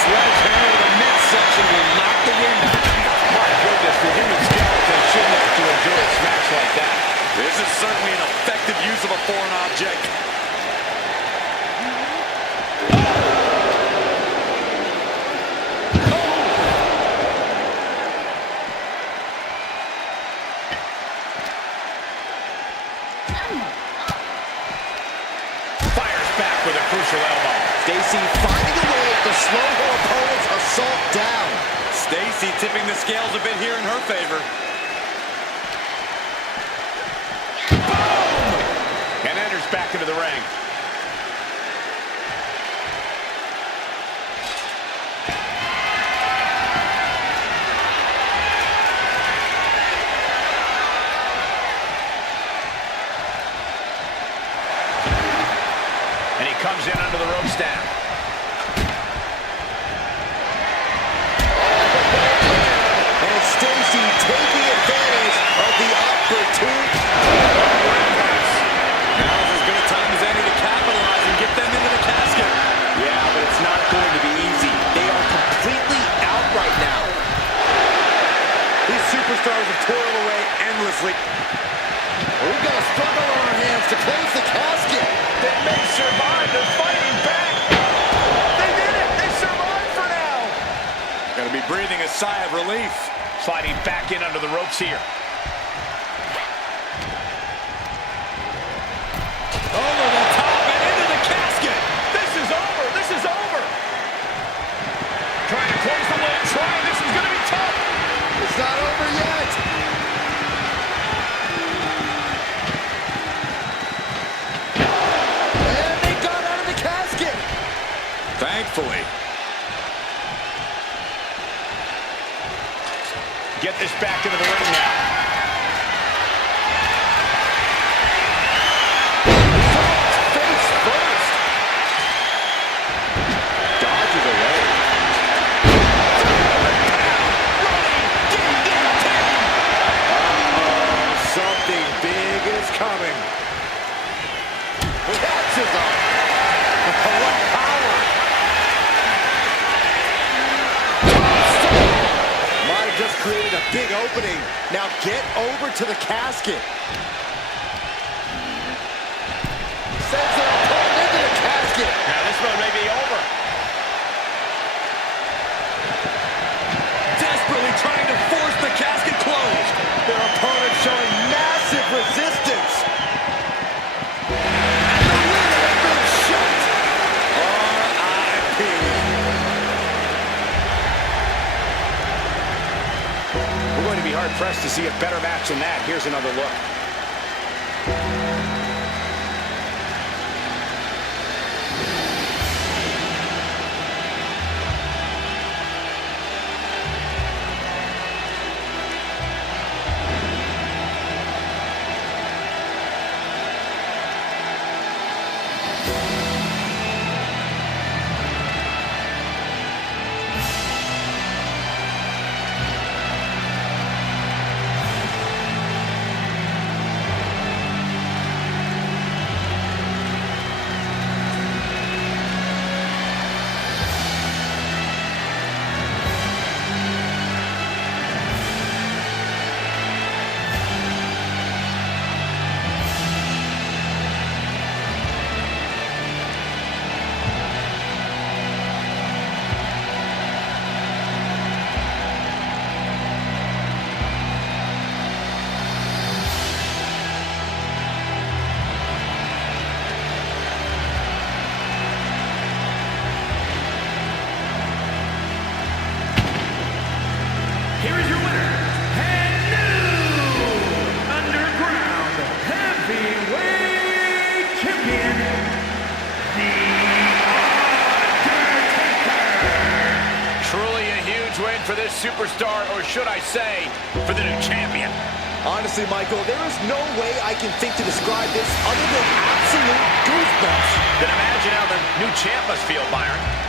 Sledgehammer to the midsection will knock the wind out of him. My goodness, the human skeleton shouldn't have to endure a smash like that. This is certainly an effective use of a foreign object. Fires back with a crucial elbow. Stacy finding a way to slow her opponent's assault down. Stacy tipping the scales a bit here in her favor. And enters back into the ring. And he comes in under the rope snap. And Stacy taking advantage of the opportunity. Now's as good a time as any to capitalize and get them into the casket. Yeah, but it's not going to be easy. They are completely out right now. These superstars have toiled away endlessly. We've got a struggle on our hands to close the casket. They may survive. They're fighting back. They did it. They survived for now. Gonna be breathing a sigh of relief. Sliding back in under the ropes here. Over the top and into the casket. This is over. This is over. Trying to close the lid. Trying. This is going to be tough. It's not over yet. And they got out of the casket. Thankfully. Get this back into the ring now. Face first. Dodges away. Something big is coming. Catches him. What power. Might have just created a big opening. Now get over to the casket. Sends their opponent into the casket. Now this one may be over. Desperately trying to force the casket closed. Their opponent showing massive resistance. We're going to be hard-pressed to see a better match than that. Here's another look. Here is your winner, and new Underground Heavyweight Champion, The Undertaker. Truly a huge win for this superstar, or should I say, for the new champion. Honestly, Michael, there is no way I can think to describe this other than absolute goosebumps. Then imagine how the new champ must feel, Byron.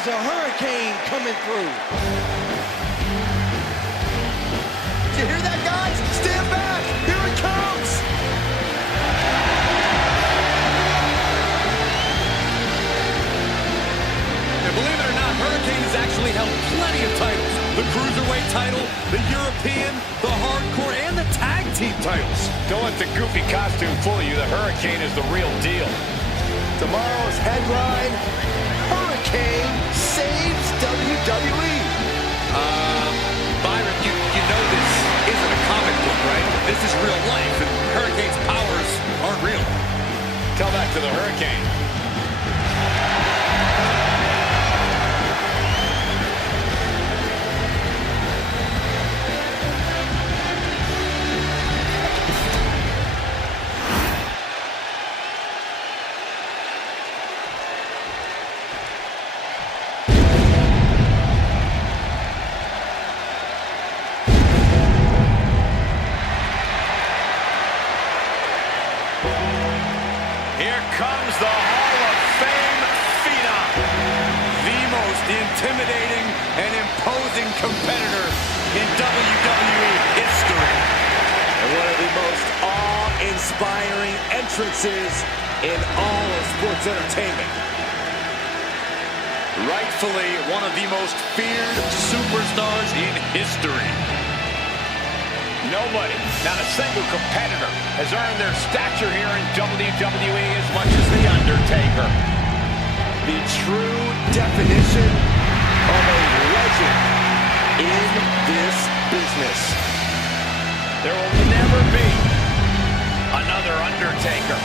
There's a hurricane coming through. Did you hear that, guys? Stand back! Here it comes! And believe it or not, Hurricane has actually held plenty of titles. The Cruiserweight title, the European, the Hardcore, and the Tag Team titles. Don't let the goofy costume fool you. The Hurricane is the real deal. Tomorrow's headline, Hurricane saves WWE. Byron, you know this isn't a comic book, right? This is real life, and Hurricane's powers aren't real. Tell that to the Hurricane. Here comes the Hall of Fame Phenom. The most intimidating and imposing competitor in WWE history. And one of the most awe-inspiring entrances in all of sports entertainment. Rightfully one of the most feared superstars in history. Nobody, not a single competitor, has earned their stature here in WWE as much as The Undertaker. The true definition of a legend in this business. There will never be another Undertaker.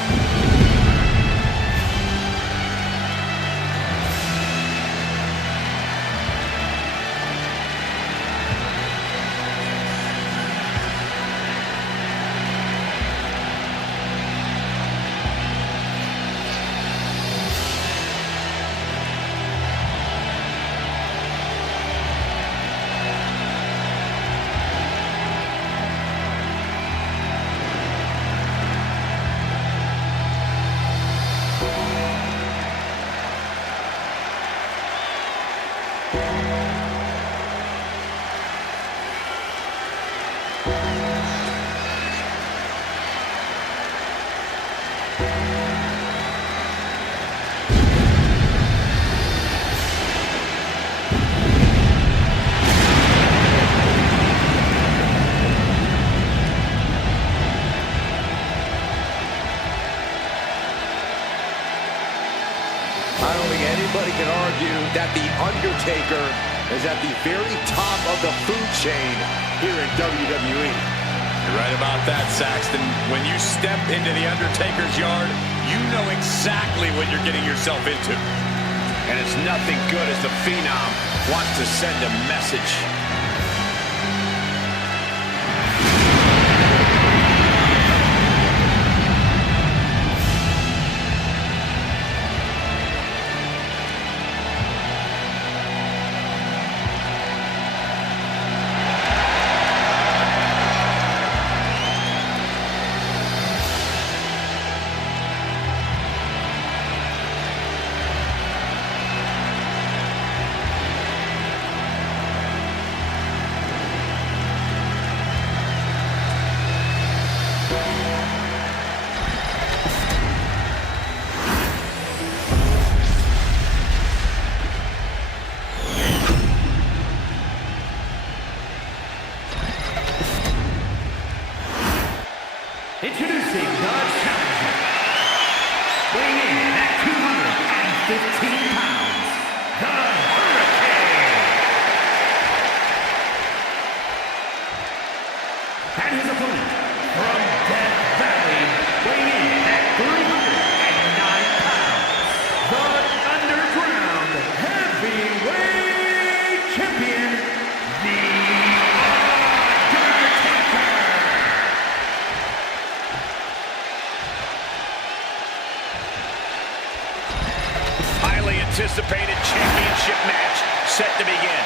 I don't think anybody can argue that The Undertaker is at the very top of the food chain here in WWE. You're right about that, Saxton. When you step into The Undertaker's yard, you know exactly what you're getting yourself into. And it's nothing good as the Phenom wants to send a message. Introducing the challenger. Weighing in at 215 pounds, the Hurricane. And his opponent, from Death Valley, weighing in at 309 pounds, the Underground Heavyweight Champion, the Undertaker. Highly anticipated championship match set to begin.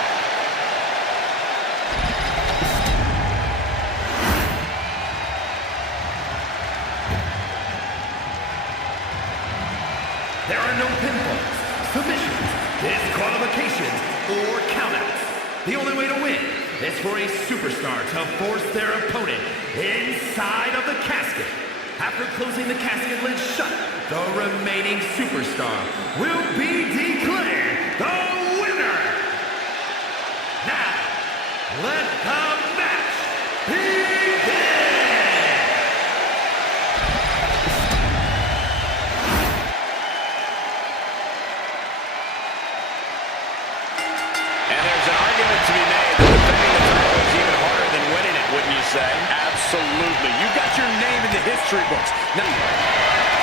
There are no pinfalls, submissions. disqualifications, or countouts. The only way to win is for a superstar to force their opponent inside of the casket. After closing the casket lid shut, the remaining superstar will be declared the winner. Now, let the match begin! And there's an argument to be made that defending the title is even harder than winning it, wouldn't you say? Absolutely. You got your name in the history books. Now,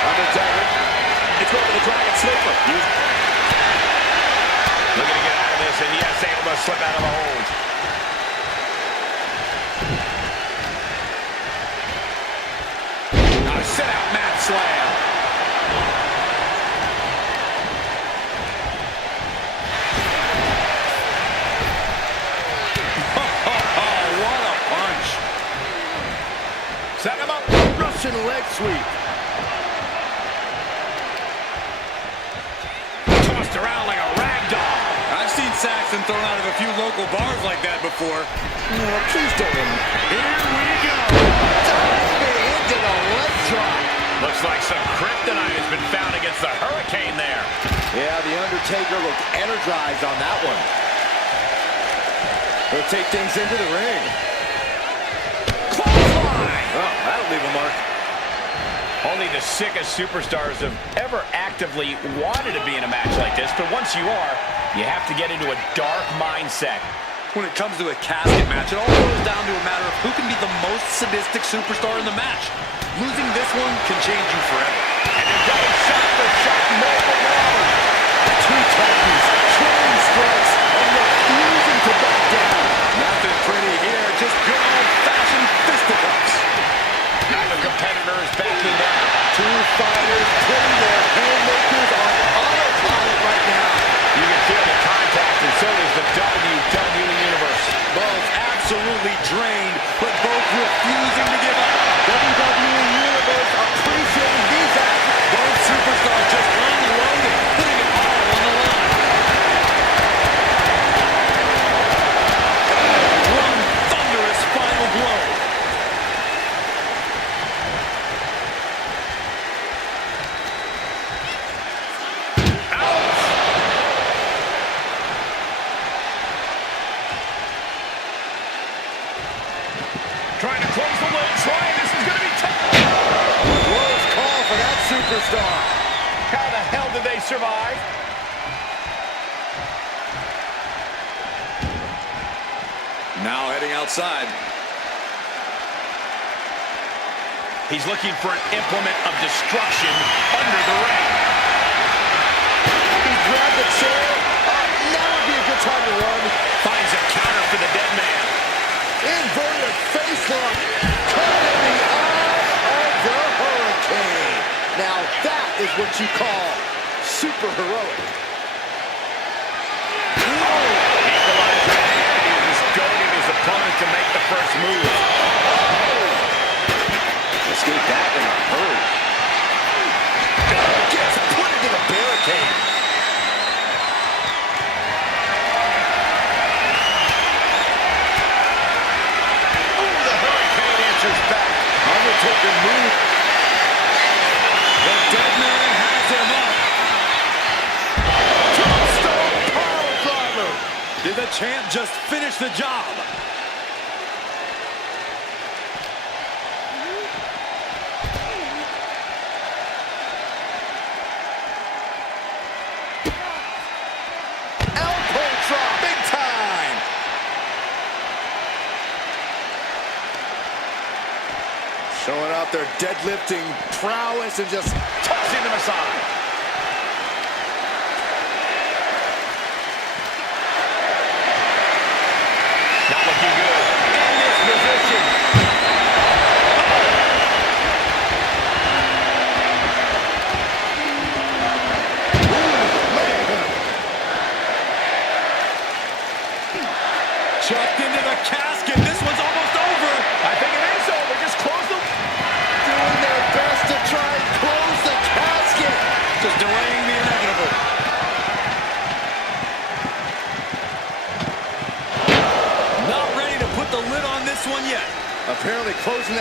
Undertaker. It's going to the Dragon Sleeper. looking to get out of this, and yes, able to slip out of the hold. A sit-out mat slam. What a punch. Set him up. Russian leg sweep. Tossed around like a rag doll. I've seen Saxton thrown out of a few local bars like that before. Oh, please don't. Here we go. Diving into the leg drop. Looks like some kryptonite has been found against the Hurricane there. Yeah, the Undertaker looked energized on that one. He'll take things into the ring. Clothesline. Oh, that'll leave a mark. Only the sickest superstars have ever actively wanted to be in a match like this, but once you are, you have to get into a dark mindset. When it comes to a casket match, it all boils down to a matter of who can be the most sadistic superstar in the match. Losing this one can change you forever. And they're going shot for shot, multiple rounds. Two Titans, trading strikes, and refusing to back down. Nothing pretty here, just good old-fashioned fisticuffs. Neither competitor is backing down. Two fighters putting their haymakers on autopilot right now. You can feel the contact, and so does the WWE Universe. Both absolutely drained, but both refusing to give up. WWE Universe appreciating these actions. Both superstars just unloading, putting it all on the line. One thunderous final blow. Trying to close the lid, trying. This is going to be tough. Close call for that superstar. How the hell did they survive? Now heading outside. He's looking for an implement of destruction under the ring. He grabbed the chair. Now would be a good time to run. Finds a counter for the Deadman. Inverted facelock. Caught in the eye of the Hurricane. Now that is what you call super heroic. Equalizer, and he is goading his opponent to make the first move. Escape that in a hurry. Gets put into the barricade. The Hurricane answers back. Undertaker move. The Deadman has him up. Tombstone power driver. Did the champ just finish the job? Elbow drop. Big time. Showing out their deadlifting prowess and just Tossing him aside. Not looking good. In this position. Chucked into the casket. This one's almost over. I think it is over. Just close the... doing their best to try and close the casket.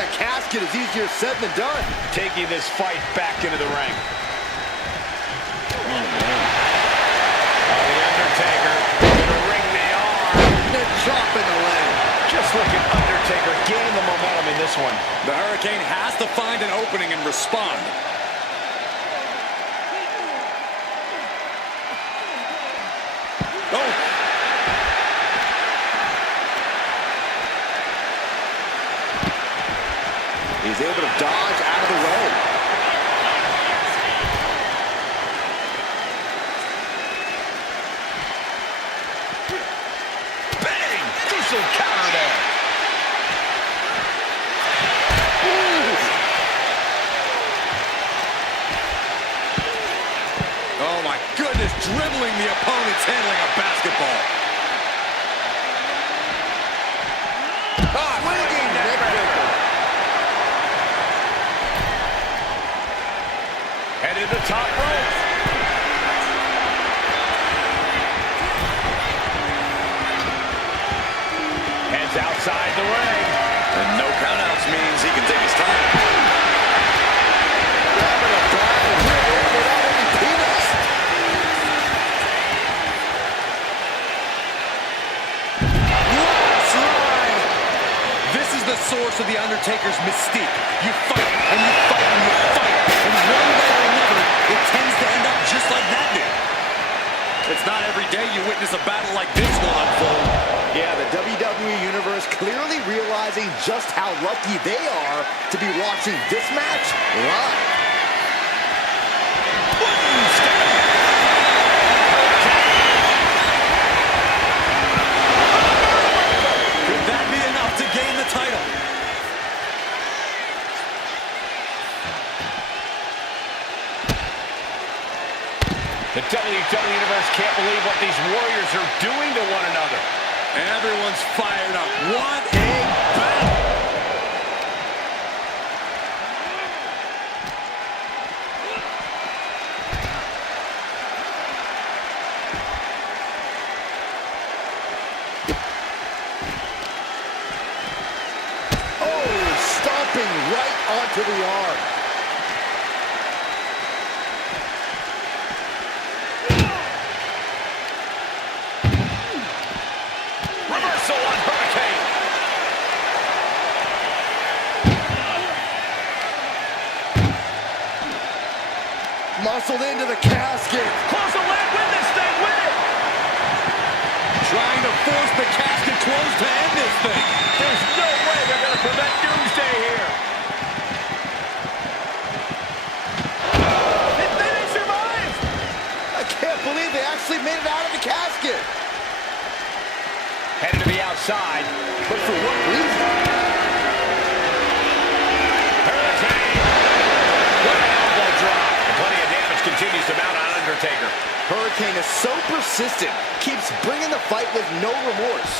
that casket is easier said than done. Taking this fight back into the ring. The Undertaker gonna ring the arm. And chop in the leg. Just look at Undertaker gain the momentum in this one. The Hurricane has to find an opening and respond. Oh! He's able to dodge out of the way. Bang! Crucial counter there. Oh my goodness, dribbling the opponent's handling a basketball. Swinging neckbreaker. Headed to the top rope. Heads outside the ring. And no countouts means he can take his time. Grabbing a bag and hitting it without any peanuts. Last line. This is the source of the Undertaker's mystique. You fight, and you fight, and you fight. And one way or another, it tends to end up just like that did. It's not every day you witness a battle like this one unfold. Yeah, the WWE Universe clearly realizing just how lucky they are to be watching this match live. Could that be enough to gain the title? The WWE Universe can't believe what these warriors are doing to one another. Everyone's fired up. What a battle! Oh, stomping right onto the arm. Reversal on Hurricane. Muscled into the casket. Close the leg, win this thing, win it. Trying to force the casket closed to end this thing. There's no way they're going to prevent Doomsday here. They survived. I can't believe they actually made it out of the casket. Headed to the outside. But for what reason? Hurricane. What an elbow drop. And plenty of damage continues to mount on Undertaker. Hurricane is so persistent, keeps bringing the fight with no remorse.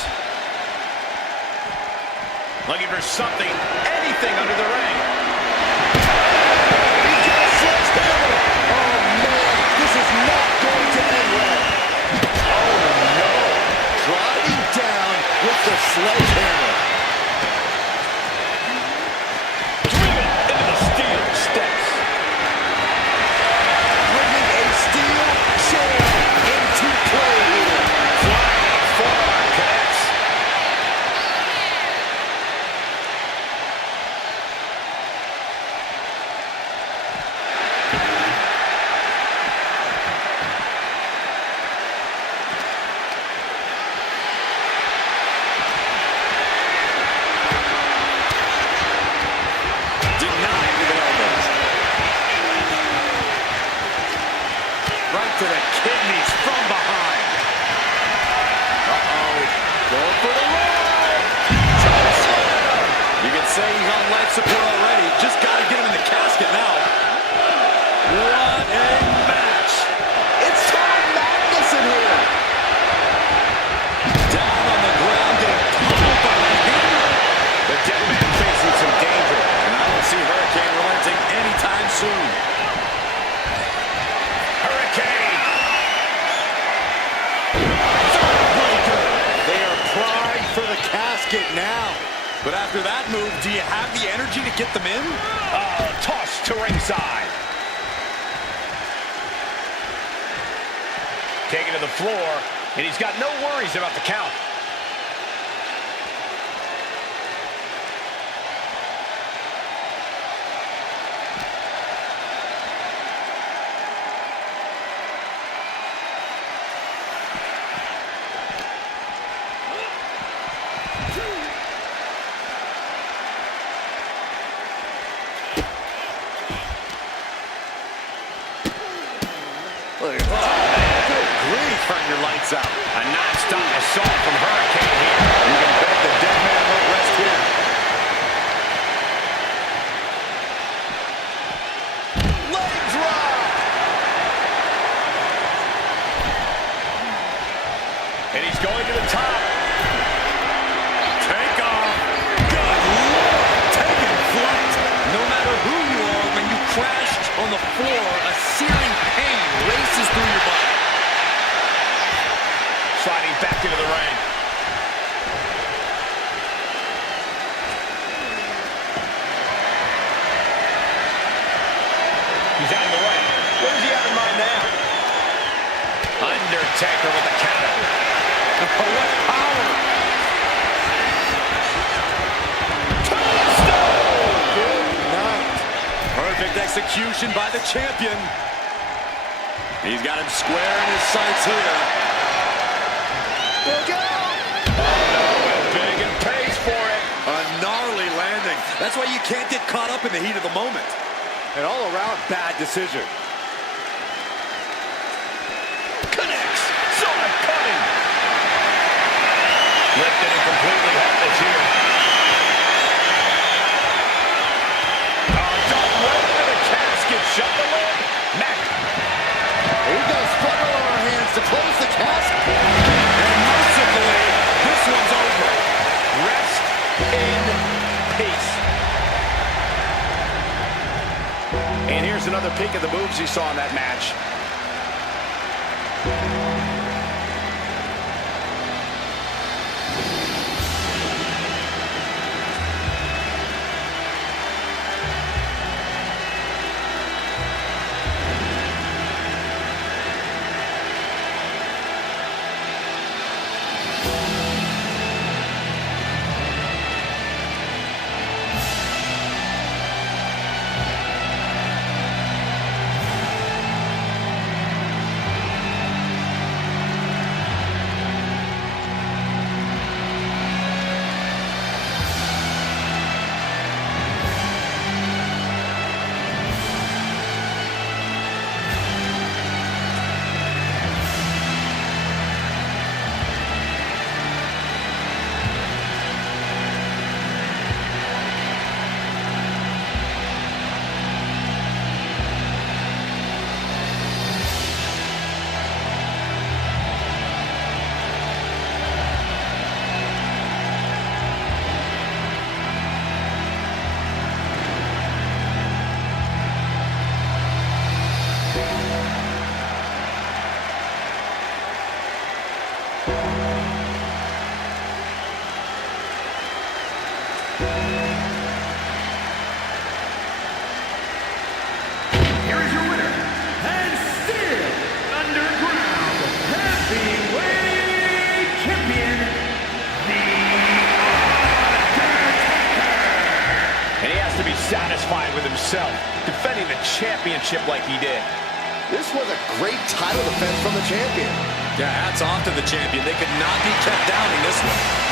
Looking for something, anything under the ring. He's got a sledgehammer. Oh man, this is not going to end well. Oh no. Driving down with the sledgehammer. Driven into the steel steps. Bringing a steel chair into play here. Flying forearm connects. Denied with an elbow. Right to the kidneys from behind. Uh-oh. Going for the roll. You can say he's on life support already. Just got to get him in the casket now. What a match. It's total madness in here. Down on the ground, getting pummeled by that hammer. The Deadman facing some danger. And I don't see Hurricane relenting anytime soon. Hurricane. They are primed for the casket now. But after that move, do you have the energy to to get them in? Tossed to ringside. Taken to the floor, and he's got no worries about the count. Turn your lights out. A non-stop assault from Hurricane here. You can bet the Deadman won't rest here. Leg drop. And he's going to the top. Take off. Good Lord. Taking flight. No matter who you are, when you crash on the floor, a searing pain races through your body. Sliding back into the ring. He's out of the way. What does he have in mind now? Undertaker with the counter. What power! Tombstone! Good night. Perfect execution by the champion. He's got him square in his sights here. Look out! Big and pays for it. A gnarly landing. That's why you can't get caught up in the heat of the moment. An all-around bad decision. Connects. Saw it coming. Lifted and completely helpless here. Dumped right into the casket. Shut the lid. Mac. We've got a struggle on our hands to close the casket. And mercifully, this one's over. Rest in peace. And here's another peek at the moves he saw in that match. satisfied with himself, defending the championship like he did. This was a great title defense from the champion. Yeah, hats off to the champion. They could not be kept down in this one.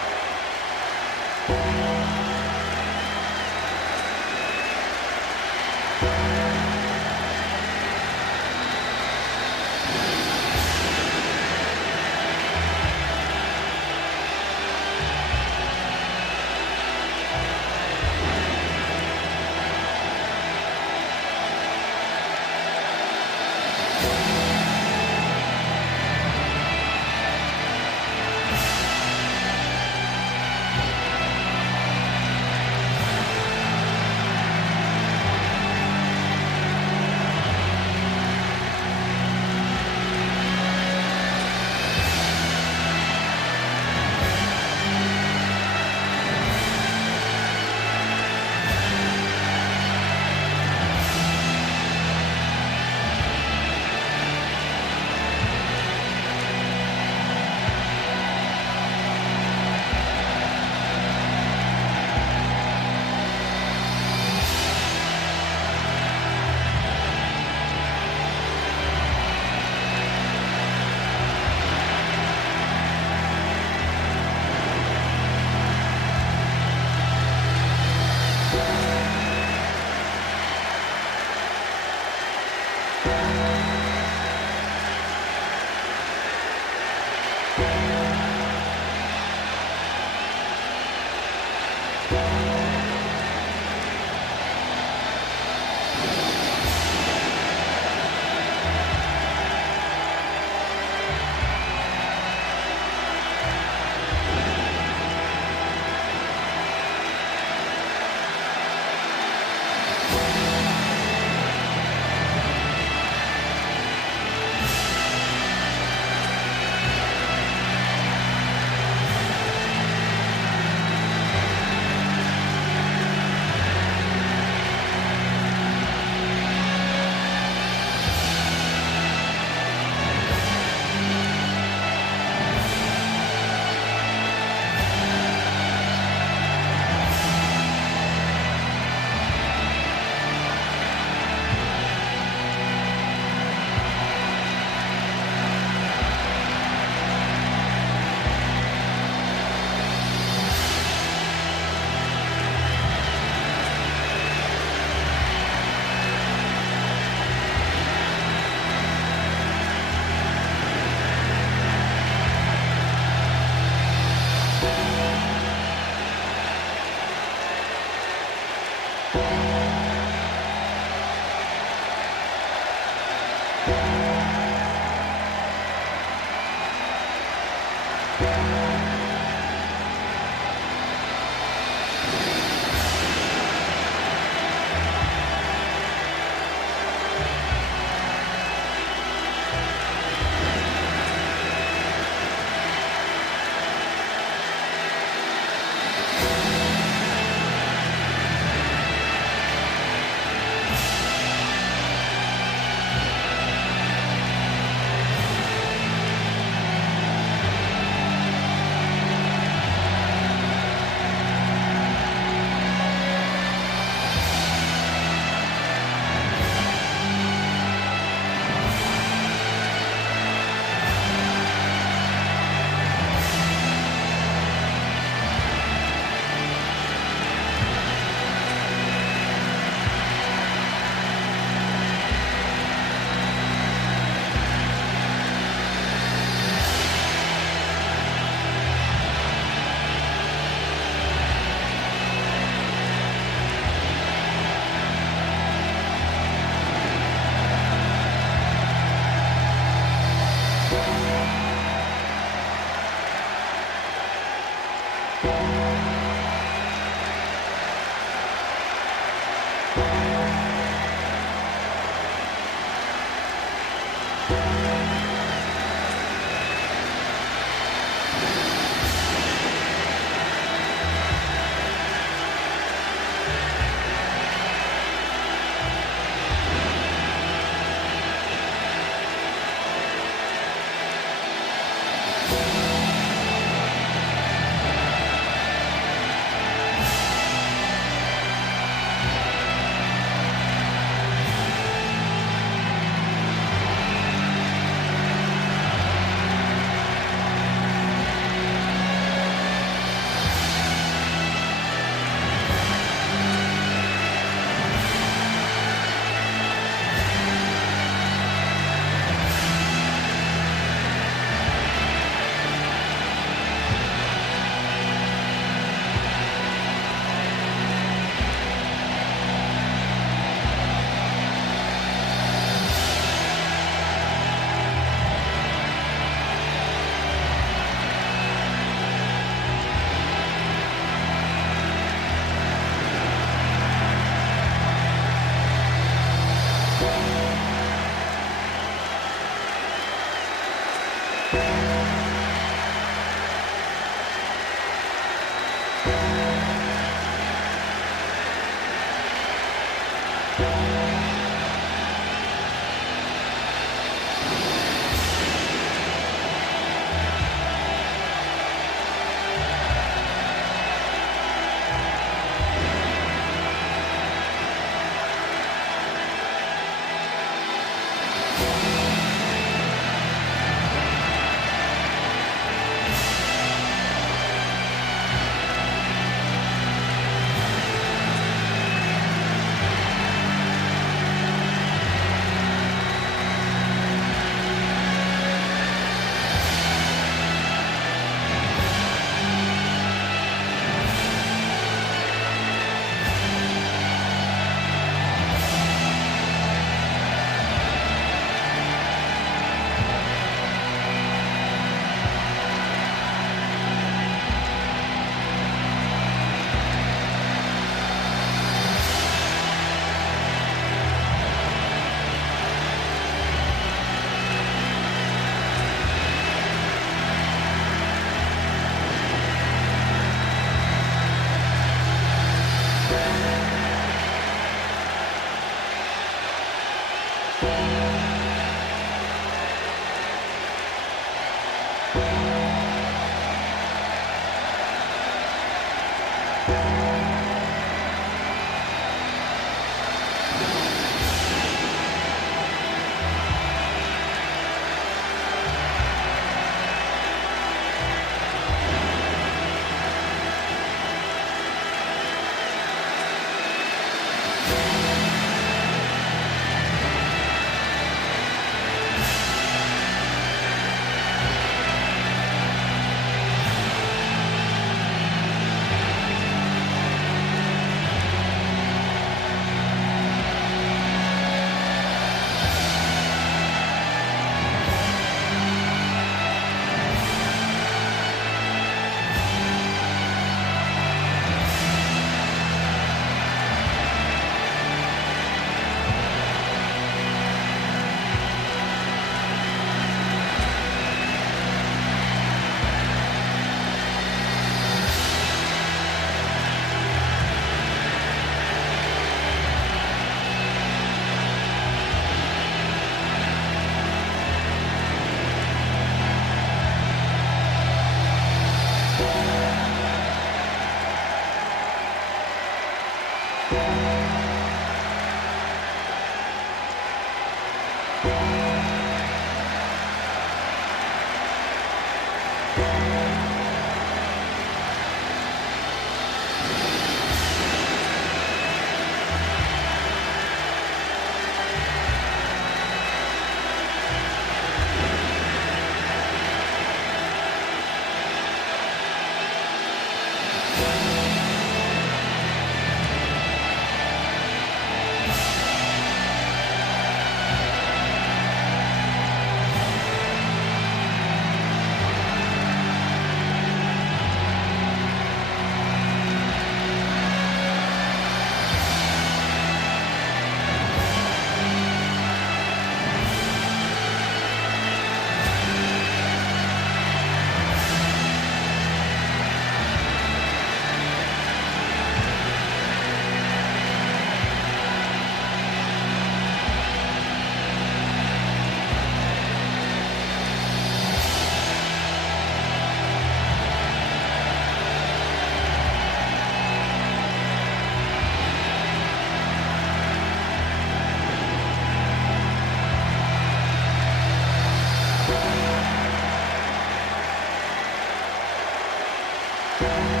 Undertaker.